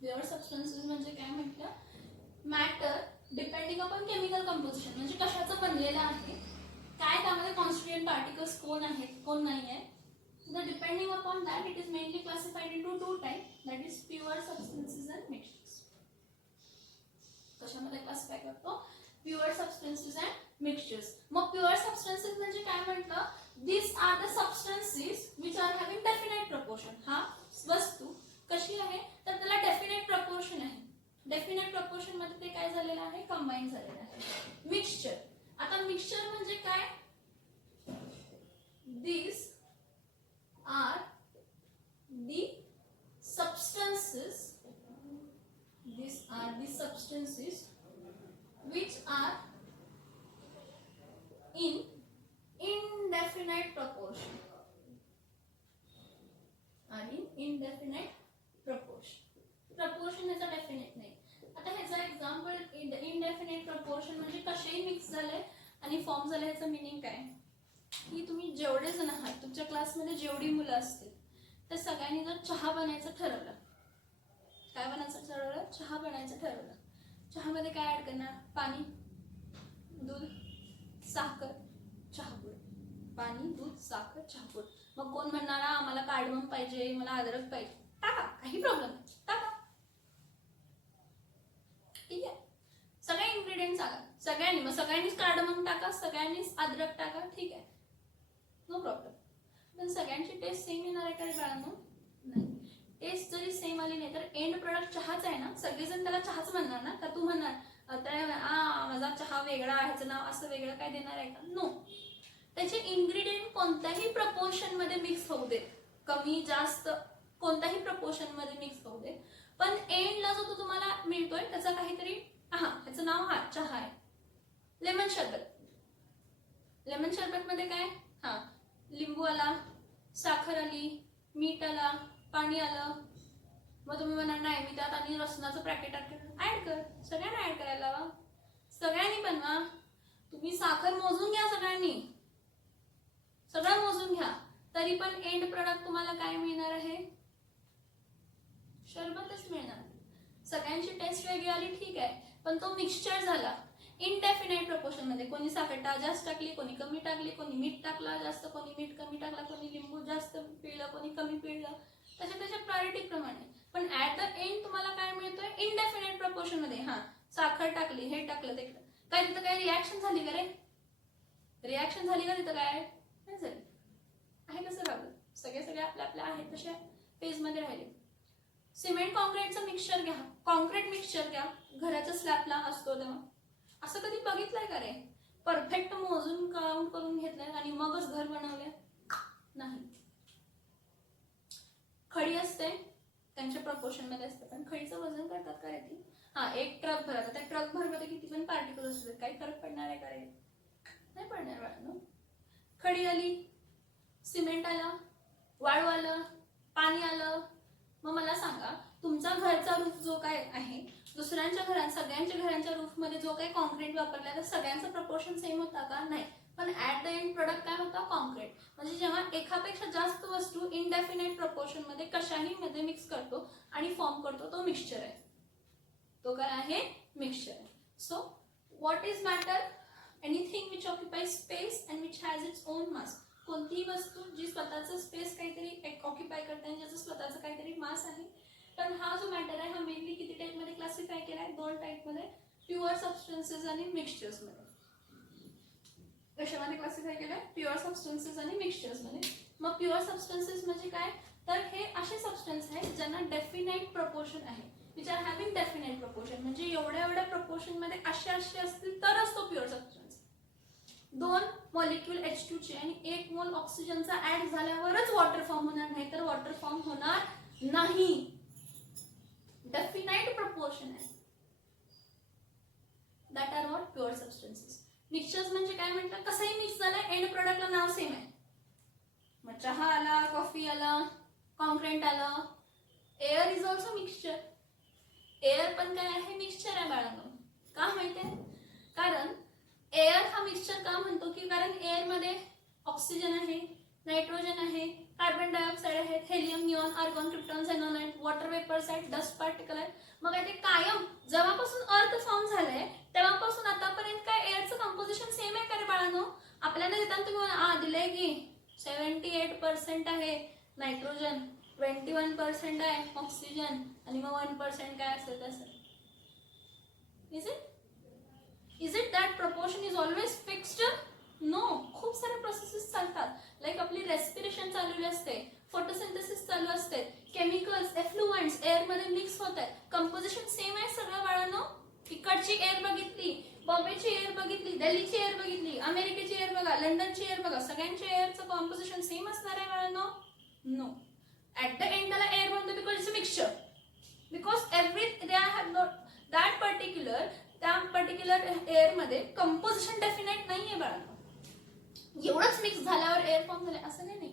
Pure substances म्हणजे काय म्हटलं? Matter depending upon chemical composition म्हणजे कशाचं बनलेलं आहे, काय त्यामध्ये कॉन्स्टिट्युएंट पार्टिकल्स कोण आहेत, कोण नाही आहे. The depending upon that it is mainly classified into two types, that is pure substances and mixtures. कशामध्ये क्लासिफाय करतो? Pure substances and mixtures. मग pure substances म्हणजे काय म्हटलं? These are the substances which are having definite proportion. हा वस्तू कशी आहे तर त्याला definite proportion आहे. Definite proportion मध्ये ते काय झालेलं आहे? कंबाईन झालेलं आहे. मिक्सचर. आता मिक्सचर म्हणजे काय? These are are the substances which are in indefinite proportion. Are in indefinite proportion. Proportion ह्याचा डेफिनेट नाही. आता ह्याचा एक्झाम्पल इनडेफिनेट प्रपोर्शन म्हणजे कसेही मिक्स झाले आणि फॉर्म झाले. ह्याचं मिनिंग काय की तुम्ही जेवढे जण आहात तुमच्या क्लासमध्ये जेवढी मुलं असतील त्या सगळ्यांनी जर चहा बनायचं ठरवलं, काय बनायचं ठरवलं? चहा बनायचं ठरवलं. चहामध्ये काय ऍड करणार? पाणी, दूध, साखर, चहापूड. पाणी, दूध, साखर, चहापूड. मग कोण म्हणणार आम्हाला कार्डमम पाहिजे, मला अद्रक पाहिजे, टाका, काही प्रॉब्लेम नाही, टाका. ठीक आहे, सगळे इन्ग्रेडियंट सांगा सगळ्यांनी. मग सगळ्यांनीच कार्डमम टाका, सगळ्यांनीच अद्रक टाका, ठीक आहे, नो प्रॉब्लेम. पण सगळ्यांची टेस्ट सेम येणार आहे का बाळांनो? नाही. टेस्ट जरी सेम आली नाही तर एंड प्रोडक्ट चहाच आहे ना. सगळेजण त्याला चहाच म्हणणार ना. का तू म्हणणार माझा चहा वेगळा, ह्याचं नाव असं वेगळं काय देणार आहे का? नो. त्याचे इन्ग्रेडियंट कोणत्याही प्रपोर्शन मध्ये मिक्स होऊ देत, कमी जास्त कोणत्याही प्रपोर्शन मध्ये मिक्स होऊ देत, पण एंडला जो तो तुम्हाला मिळतोय त्याचा काहीतरी ह्याचं नाव चहा आहे. लेमन शरबत. लेमन शरबत मध्ये काय? लिंबू आला, साखर आली, मीठ आला, पाणी आलं. मग तुम्ही म्हणणार नाही मी त्यात आणि रसनाचं पॅकेट ऍड कर. सगळ्यांना ऍड करायला लावा, सगळ्यांनी बनवा. तुम्ही साखर मोजून घ्या, सगळ्यांनी सगळं मोजून घ्या, तरी पण एंड प्रोडक्ट तुम्हाला काय मिळणार आहे? शरबतच मिळणार. सगळ्यांची टेस्ट वेगळी आली ठीक आहे, पण तो मिक्सचर झाला इनडेफिनाइट प्रपोर्शन मध्ये. कोणी साखर जास्त टाकली, कोणी कमी टाकली, कोणी मीठ टाकला जास्त, कोणी मीठ कमी टाकला, कोणी लिंबू जास्त पिळलं, कोणी कमी पिळलं, त्याच्या प्रायोरिटी प्रमाणे. पण ऍट द एंड तुम्हाला काय मिळतोय? इनडेफिनाइट प्रपोर्शन मध्ये. साखर टाकली, हे टाकलं, ते काय तिथं काय रिॲक्शन झाली का रे? रिॲक्शन झाली का तिथं? काय नाही झाली. आहे कसं राहिलं, सगळे आपल्या आहेत तशा पेज मध्ये राहिले. सिमेंट कॉन्क्रीटचं मिक्सचर घ्या, कॉन्क्रीट मिक्सचर घ्या, घराच्या स्लॅबला असतो तेव्हा. असं कधी बघितलंय का रे? परफेक्ट मोजून काउंट करून घेतलंय आणि मगच घर बनवलंय? नाही. खडी असते त्यांच्या प्रपोर्शन मध्ये असते, पण खडीचं वजन करतात का रे ती? एक ट्रक भरत, त्या ट्रक भरमध्ये किती पण पार्टिकल असतात, काही फरक पडणार आहे का रे? नाही पडणार बाळांनो. खडी आली, सिमेंट आला, वाळू आलं, पाणी आलं. मग मला सांगा, तुमचा घरचा रूफ जो काय आहे, दुसऱ्यांच्या घरात सगळ्यांच्या घरांच्या रूफ मध्ये जो काही कॉन्क्रीट वापरला तर सगळ्यांचं प्रपोर्शन सेम होता का? नाही. पण ऍट द एंड प्रोडक्ट काय होता? कॉन्क्रीट. म्हणजे जेव्हा एकापेक्षा जास्त वस्तू इनडेफिनाइट प्रपोर्शन मध्ये कशाही मध्ये मिक्स करतो आणि फॉर्म करतो, तो मिक्सचर आहे. तो काय आहे? मिक्सचर आहे. So what is matter? Anything which occupies space and which has its own mass. कोणतीही वस्तू जी स्वतःचं स्पेस काहीतरी ऑक्युपाय करते आणि ज्याचं स्वतःचं काहीतरी मास आहे. पण हा जो मॅटर आहे हा मेनली किती टाईप मध्ये क्लासिफाय केला आहे? 2 टाईप मध्ये, प्युअर सबस्टन्सेस आणि मिक्सचर्स मध्ये. कशामध्ये क्लासिफाय केलं? प्युअर सबस्टन्सेस आणि मिक्सचर्स मध्ये. मग प्युअर सबस्टन्सेस म्हणजे काय? तर हे असे सबस्टन्स आहेत ज्यांना डेफिनाइट प्रपोर्शन आहे, which are having definite proportion. म्हणजे एवढ्या प्रपोर्शन मध्ये असे असतील तरच तो प्युअर सबस्टन्स. 2 मॉलिक्यूल H2 चे आणि 1 मोल ऑक्सिजनचा ऍड झाल्यावरच वॉटर फॉर्म होणार, नाही तर वॉटर फॉर्म होणार नाही. डेफिनाइट प्रपोर्शन आहे. That are what? Pure substances. Mixtures म्हणजे काय म्हटलं? कसंही मिक्स झालं, एंड प्रोडक्टला नाव सेम आहे. मग चहा आला, कॉफी आला, कॉन्क्रीट आलं. Air is also mixture. Air पण काय आहे? मिक्सचर आहे बाळांनो. का माहितीये? कारण एअर हा मिक्सचर का म्हणतो की कारण एअर मध्ये ऑक्सिजन आहे, नायट्रोजन आहे, कार्बन डायऑक्साइड आहे, helium, neon, argon, krypton, xenon आहेत, वॉटर वेपर्स आहेत, डस्ट पार्टिकल आहेत. मग ते कायम जेव्हापासून अर्थ फॉर्म झालंय तेव्हापासून आतापर्यंत काय एअरचं कंपोजिशन सेम आहे का रे बाळांनो? आपल्याला देताना तुम्ही दिलंय की 78% आहे नायट्रोजन, 21% आहे ऑक्सिजन आणि मग 1% काय असेल तसं. Is it that proportion is always fixed? No. खूप सारे प्रोसेसेस चालतात. लाईक आपली रेस्पिरेशन चालू असते, फोटोसिंथेसिस चालू असते, केमिकल्स, एफ्लुएंट्स एअर मध्ये मिक्स होत आहेत. कंपोजिशन सेम आहे सगळं बाळांनो. इकडची एअर बघितली, बॉम्बेची एअर बघितली, दिल्लीची एअर बघितली, अमेरिकेची एअर बघा, लंडनची एअर बघा, सगळ्यांच्या एअरचं कॉम्पोजिशन सेम असणार आहे बाळांनो? नो. ऍट द एंड त्याला एअर म्हणतो because it's a mixture. Because they have not एअरमध्ये कंपोजिशन डेफिनाईट नाहीये बाळांनो. एवढंच मिक्स झाल्यावर एअर फॉर्म झाले असं नाही.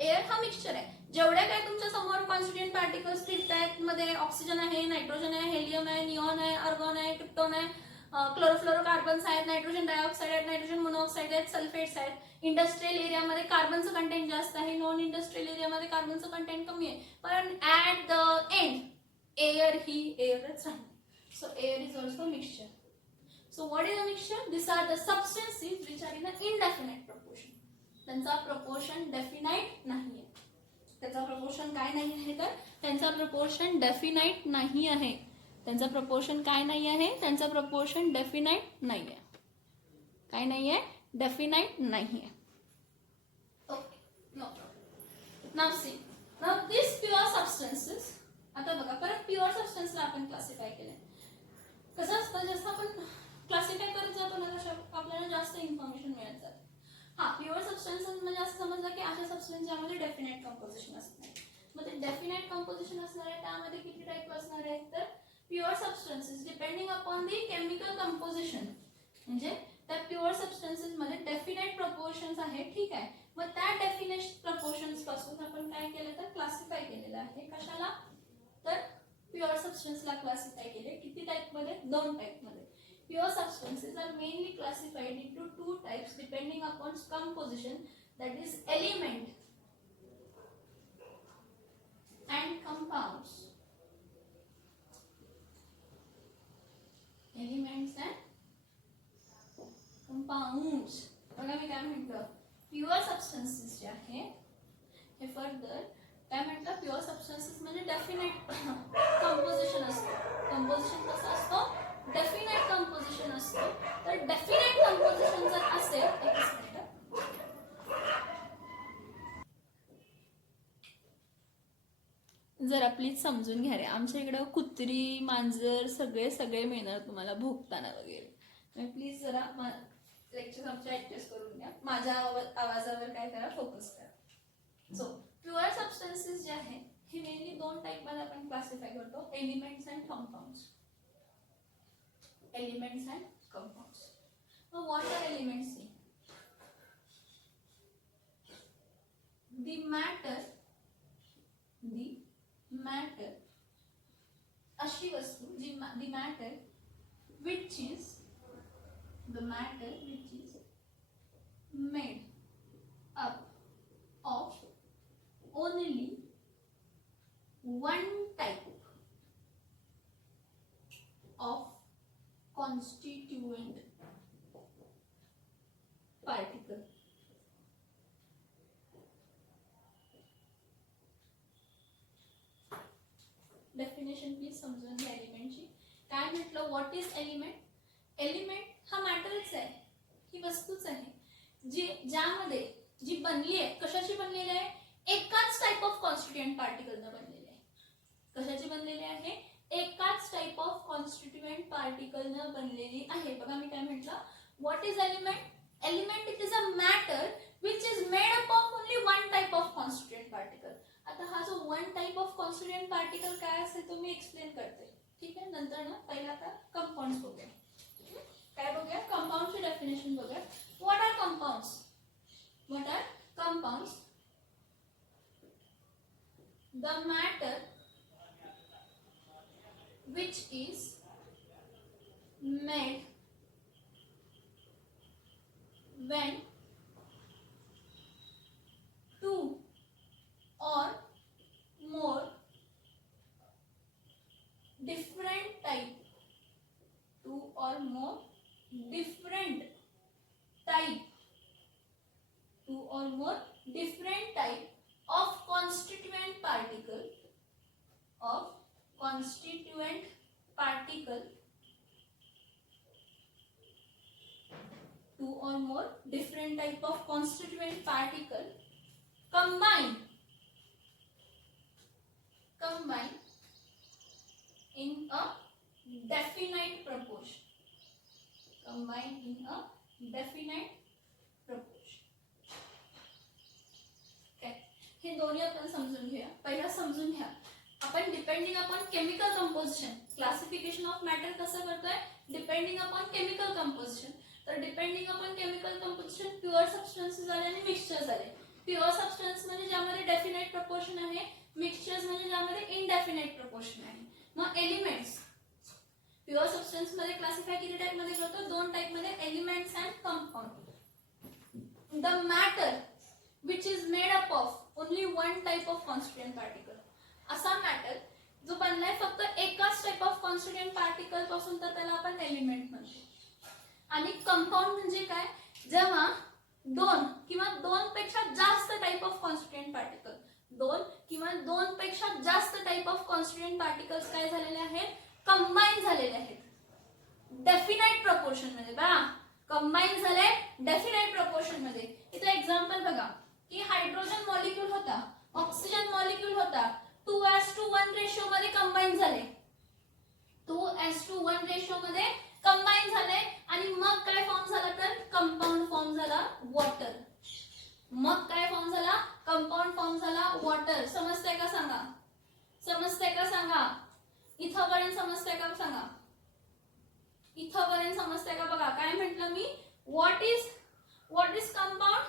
एअर हा मिक्सचर आहे. जेवढे काही तुमच्या समोर कॉन्स्टिट्युएंट पार्टिकल्स फिरतायत मध्ये ऑक्सिजन आहे, नायट्रोजन आहे, हेलियम आहे, निऑन आहे, आर्गॉन आहे, क्रिप्टॉन आहे, क्लोरोफ्लोरोकार्बन्स आहेत, नायट्रोजन डायऑक्साईड आहेत, नायट्रोजन मोनोऑक्साईड आहेत, सल्फेट्स आहेत. इंडस्ट्रियल एरियामध्ये कार्बनचं कंटेंट जास्त आहे, नॉन इंडस्ट्रियल एरियामध्ये कार्बनचं कंटेंट कमी आहे. पण ऍट द एंड एअर ही एअरच राहील. So air is also mixture. So what is a mixture? These are the substances which are in an indefinite proportion. त्यांचा proportion definite नाही आहे. त्याचा proportion काय नाही आहे तर त्यांचा proportion definite नाही आहे. त्यांचा proportion काय नाही आहे? त्यांचा proportion definite नाही आहे. काय नाही आहे? Definite नाही आहे. Okay, no problem. Now see, now these pure substances. आता बघा परत pure substance ला आपण classify केले. कसं असतं जसं आपण क्लासिफाय करत जातो ना तशा आपल्याला जास्त इन्फॉर्मेशन मिळत जाते. हा प्युअर सबस्टन्सेस म्हणजे असं समजलं की अशा सबस्टन्स ज्यामध्ये डेफिनेट कंपोजिशन असणार. मग ते डेफिनेट कंपोजिशन असणार आहे त्यामध्ये किती टाईप असणार आहेत तर pure substances depending upon the chemical composition. म्हणजे त्या प्युअर सबस्टन्सेस मध्ये डेफिनेट प्रपोर्शन्स आहेत. ठीक आहे. मग त्या डेफिनेट प्रपोर्शन्स पासून आपण काय केलं तर क्लासिफाय केलेलं आहे. कशाला तर प्युअर सबस्टन्सला क्लासिफाय केले. किती टाईप मध्ये? 2 टाईप मध्ये. Pure substances are mainly classified into 2 types depending upon composition, that is element and compounds. Elements and compounds. बघा मी काय म्हटलं प्युअर सबस्टन्सेस जे आहे हे फर्दर काय म्हटलं प्युअर सबस्टन्सेस म्हणजे डेफिनेट कंपोजिशन असतं. कंपोजिशन कसं असतं? डेफिनेट कंपोजिशन असतो. तर डेफिनेट कंपोजिशन जर असेल जरा प्लीज समजून घ्या रे. आमच्या इकडं कुत्री मांजर सगळे मिळणार तुम्हाला भोगताना वगैरे. प्लीज जरा लेक्चर आमच्या ऍडजस्ट करून घ्या. माझ्या आवाजावर काय करा फोकस करा. सो प्युअर सबस्टन्सेस जे आहे हे मेनली 2 टाईप मध्ये आपण क्लासिफाय करतो. Elements and compounds. Elements and compounds. Now what are elements? The matter अशी वस्तू जी the matter which is made up of only one type of constituent particle. Definition please समजून घ्या एलिमेंटची. काय म्हटलं व्हॉट इज एलिमेंट? एलिमेंट हा मॅटरच आहे, ही वस्तूच आहे जी ज्यामध्ये जी बनली आहे. कशाची बनलेली आहे? एकाच टाइप ऑफ कॉन्स्टिट्युएंट पार्टिकलनं बनलेली आहे. कशाची बनलेली आहे? एकाच टाइप ऑफ कॉन्स्टिट्युएंट पार्टिकलनं बनलेली आहे. बघा मी काय म्हटलं what is element? Element it is a matter which is made up of only one type of constituent particle. आता हा जो one type of constituent particle काय असेल तो मी एक्सप्लेन करते. ठीक आहे. नंतर ना पहिला आता कंपाऊंड्स बघूया. काय बघूया? कंपाऊंडची डेफिनेशन बघूया. What are compounds? What are compounds? The matter which is made when 2 or more different type 2 or more different type 2 or more different type of constituent particle two or more different type of constituent particle combine in a definite proportion. Okay. हे दोन्ही आपण समजून घ्या. पहिला समजून घ्या आपण depending upon chemical composition, classification of matter कसं करतोय, डिपेंडिंग अपॉन केमिकल कंपोजिशन. तर depending upon chemical composition pure substances झाले आणि मिक्सचर झाले. प्युअर सबस्टन्स म्हणजे ज्यामध्ये डेफिनेट प्रपोर्शन आहे, मिक्सचर्स म्हणजे ज्यामध्ये इनडेफिनेट प्रपोर्शन आहे. मग एलिमेंट्स प्युअर सबस्टन्स मध्ये क्लासिफाय किती टाइप मध्ये करतो, 2 टाइप मध्ये, elements and compound. The matter which is made up of only one type of constituent particle. असा मॅटर जो बनलाय फक्त एकाच टाइप ऑफ कॉन्स्टिट्युएंट पार्टिकल पासून, तर त्याला आपण एलिमेंट म्हणतो. आणि कंपाउंड म्हणजे काय, जेव्हा 2 किंवा 2 पेक्षा जास्त टाइप ऑफ कॉन्स्टिट्युएंट पार्टिकल, 2 किंवा 2 पेक्षा जास्त टाइप ऑफ कॉन्स्टिट्युएंट पार्टिकल्स काय झालेले आहेत, कंबाईन झालेले आहेत डेफिनाइट प्रपोर्शन मध्ये. बघा कंबाईन झाले डेफिनाइट प्रपोर्शन मध्ये. इथे एक्झाम्पल बघा की हायड्रोजन मॉलिक्यूल होता, ऑक्सिजन मॉलिक्यूल होता, 2:1 रेशो मध्ये कंबाईन झाले, 2:1 रेशो मध्ये कंबाईन झाले. आणि मग काय फॉर्म झाला, तर कंपाऊंड फॉर्म झाला वॉटर. मग काय फॉर्म झाला, कंपाऊंड फॉर्म झाला वॉटर. समजतंय का सांगा, समजतंय का सांगा, इथपर्यंत समजतंय का सांगा, इथपर्यंत समजतंय का. बघा काय म्हटलं मी, what is compound,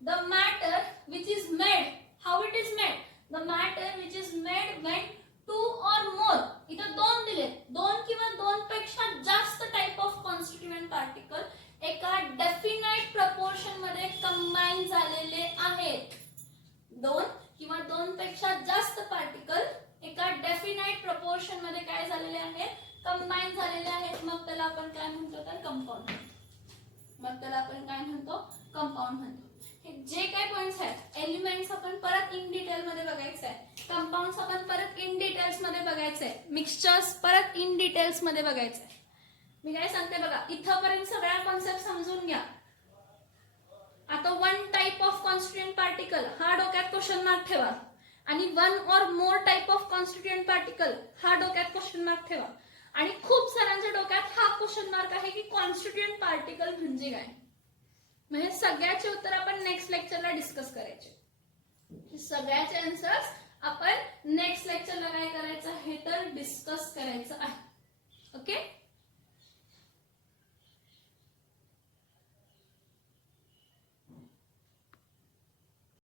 the matter which is made, how it is made, the matter which is made when 2 or more, इथं 2 दिले, 2 किंवा 2 पेक्षा जास्त टाइप ऑफ कॉन्स्टिट्युएंट पार्टिकल एका डेफिनाइट प्रपोर्शन मध्ये कंबाईन झालेले आहेत. 2 किंवा 2 पेक्षा जास्त पार्टिकल एका डेफिनाइट प्रपोर्शन मध्ये काय झालेले आहेत, कंबाईन झालेले आहेत. मग त्याला आपण काय म्हणतो, तर कंपाऊंड. मग त्याला आपण काय म्हणतो, कंपाऊंड म्हणतो. हे जे काय पॉइंट्स आहेत, एलिमेंट्स आपण परत इन डिटेल मध्ये बघायचं आहे, कंपाऊंड्स आपण परत इन डिटेल्स मध्ये बघायचं आहे, मिक्सचर्स परत इन डिटेल्स मध्ये बघायचं आहे. मी काय सांगते बघा, इथपर्यंत सगळ्या कॉन्सेप्ट समजून घ्या. आता 1 टाइप ऑफ कॉन्स्टिट्युएंट पार्टिकल हा डोक्यात क्वेश्चन मार्क ठेवा, आणि 1 or more type of constituent particle हा डोक्यात क्वेश्चन मार्क ठेवा. आणि खूप साऱ्यांच्या डोक्यात हा क्वेश्चन मार्क आहे की कॉन्स्टिट्युएंट पार्टिकल म्हणजे काय. म्हणजे सगळ्याचे उत्तर आपण नेक्स्ट लेक्चरला डिस्कस करायचे, सगळ्याचे आन्सर्स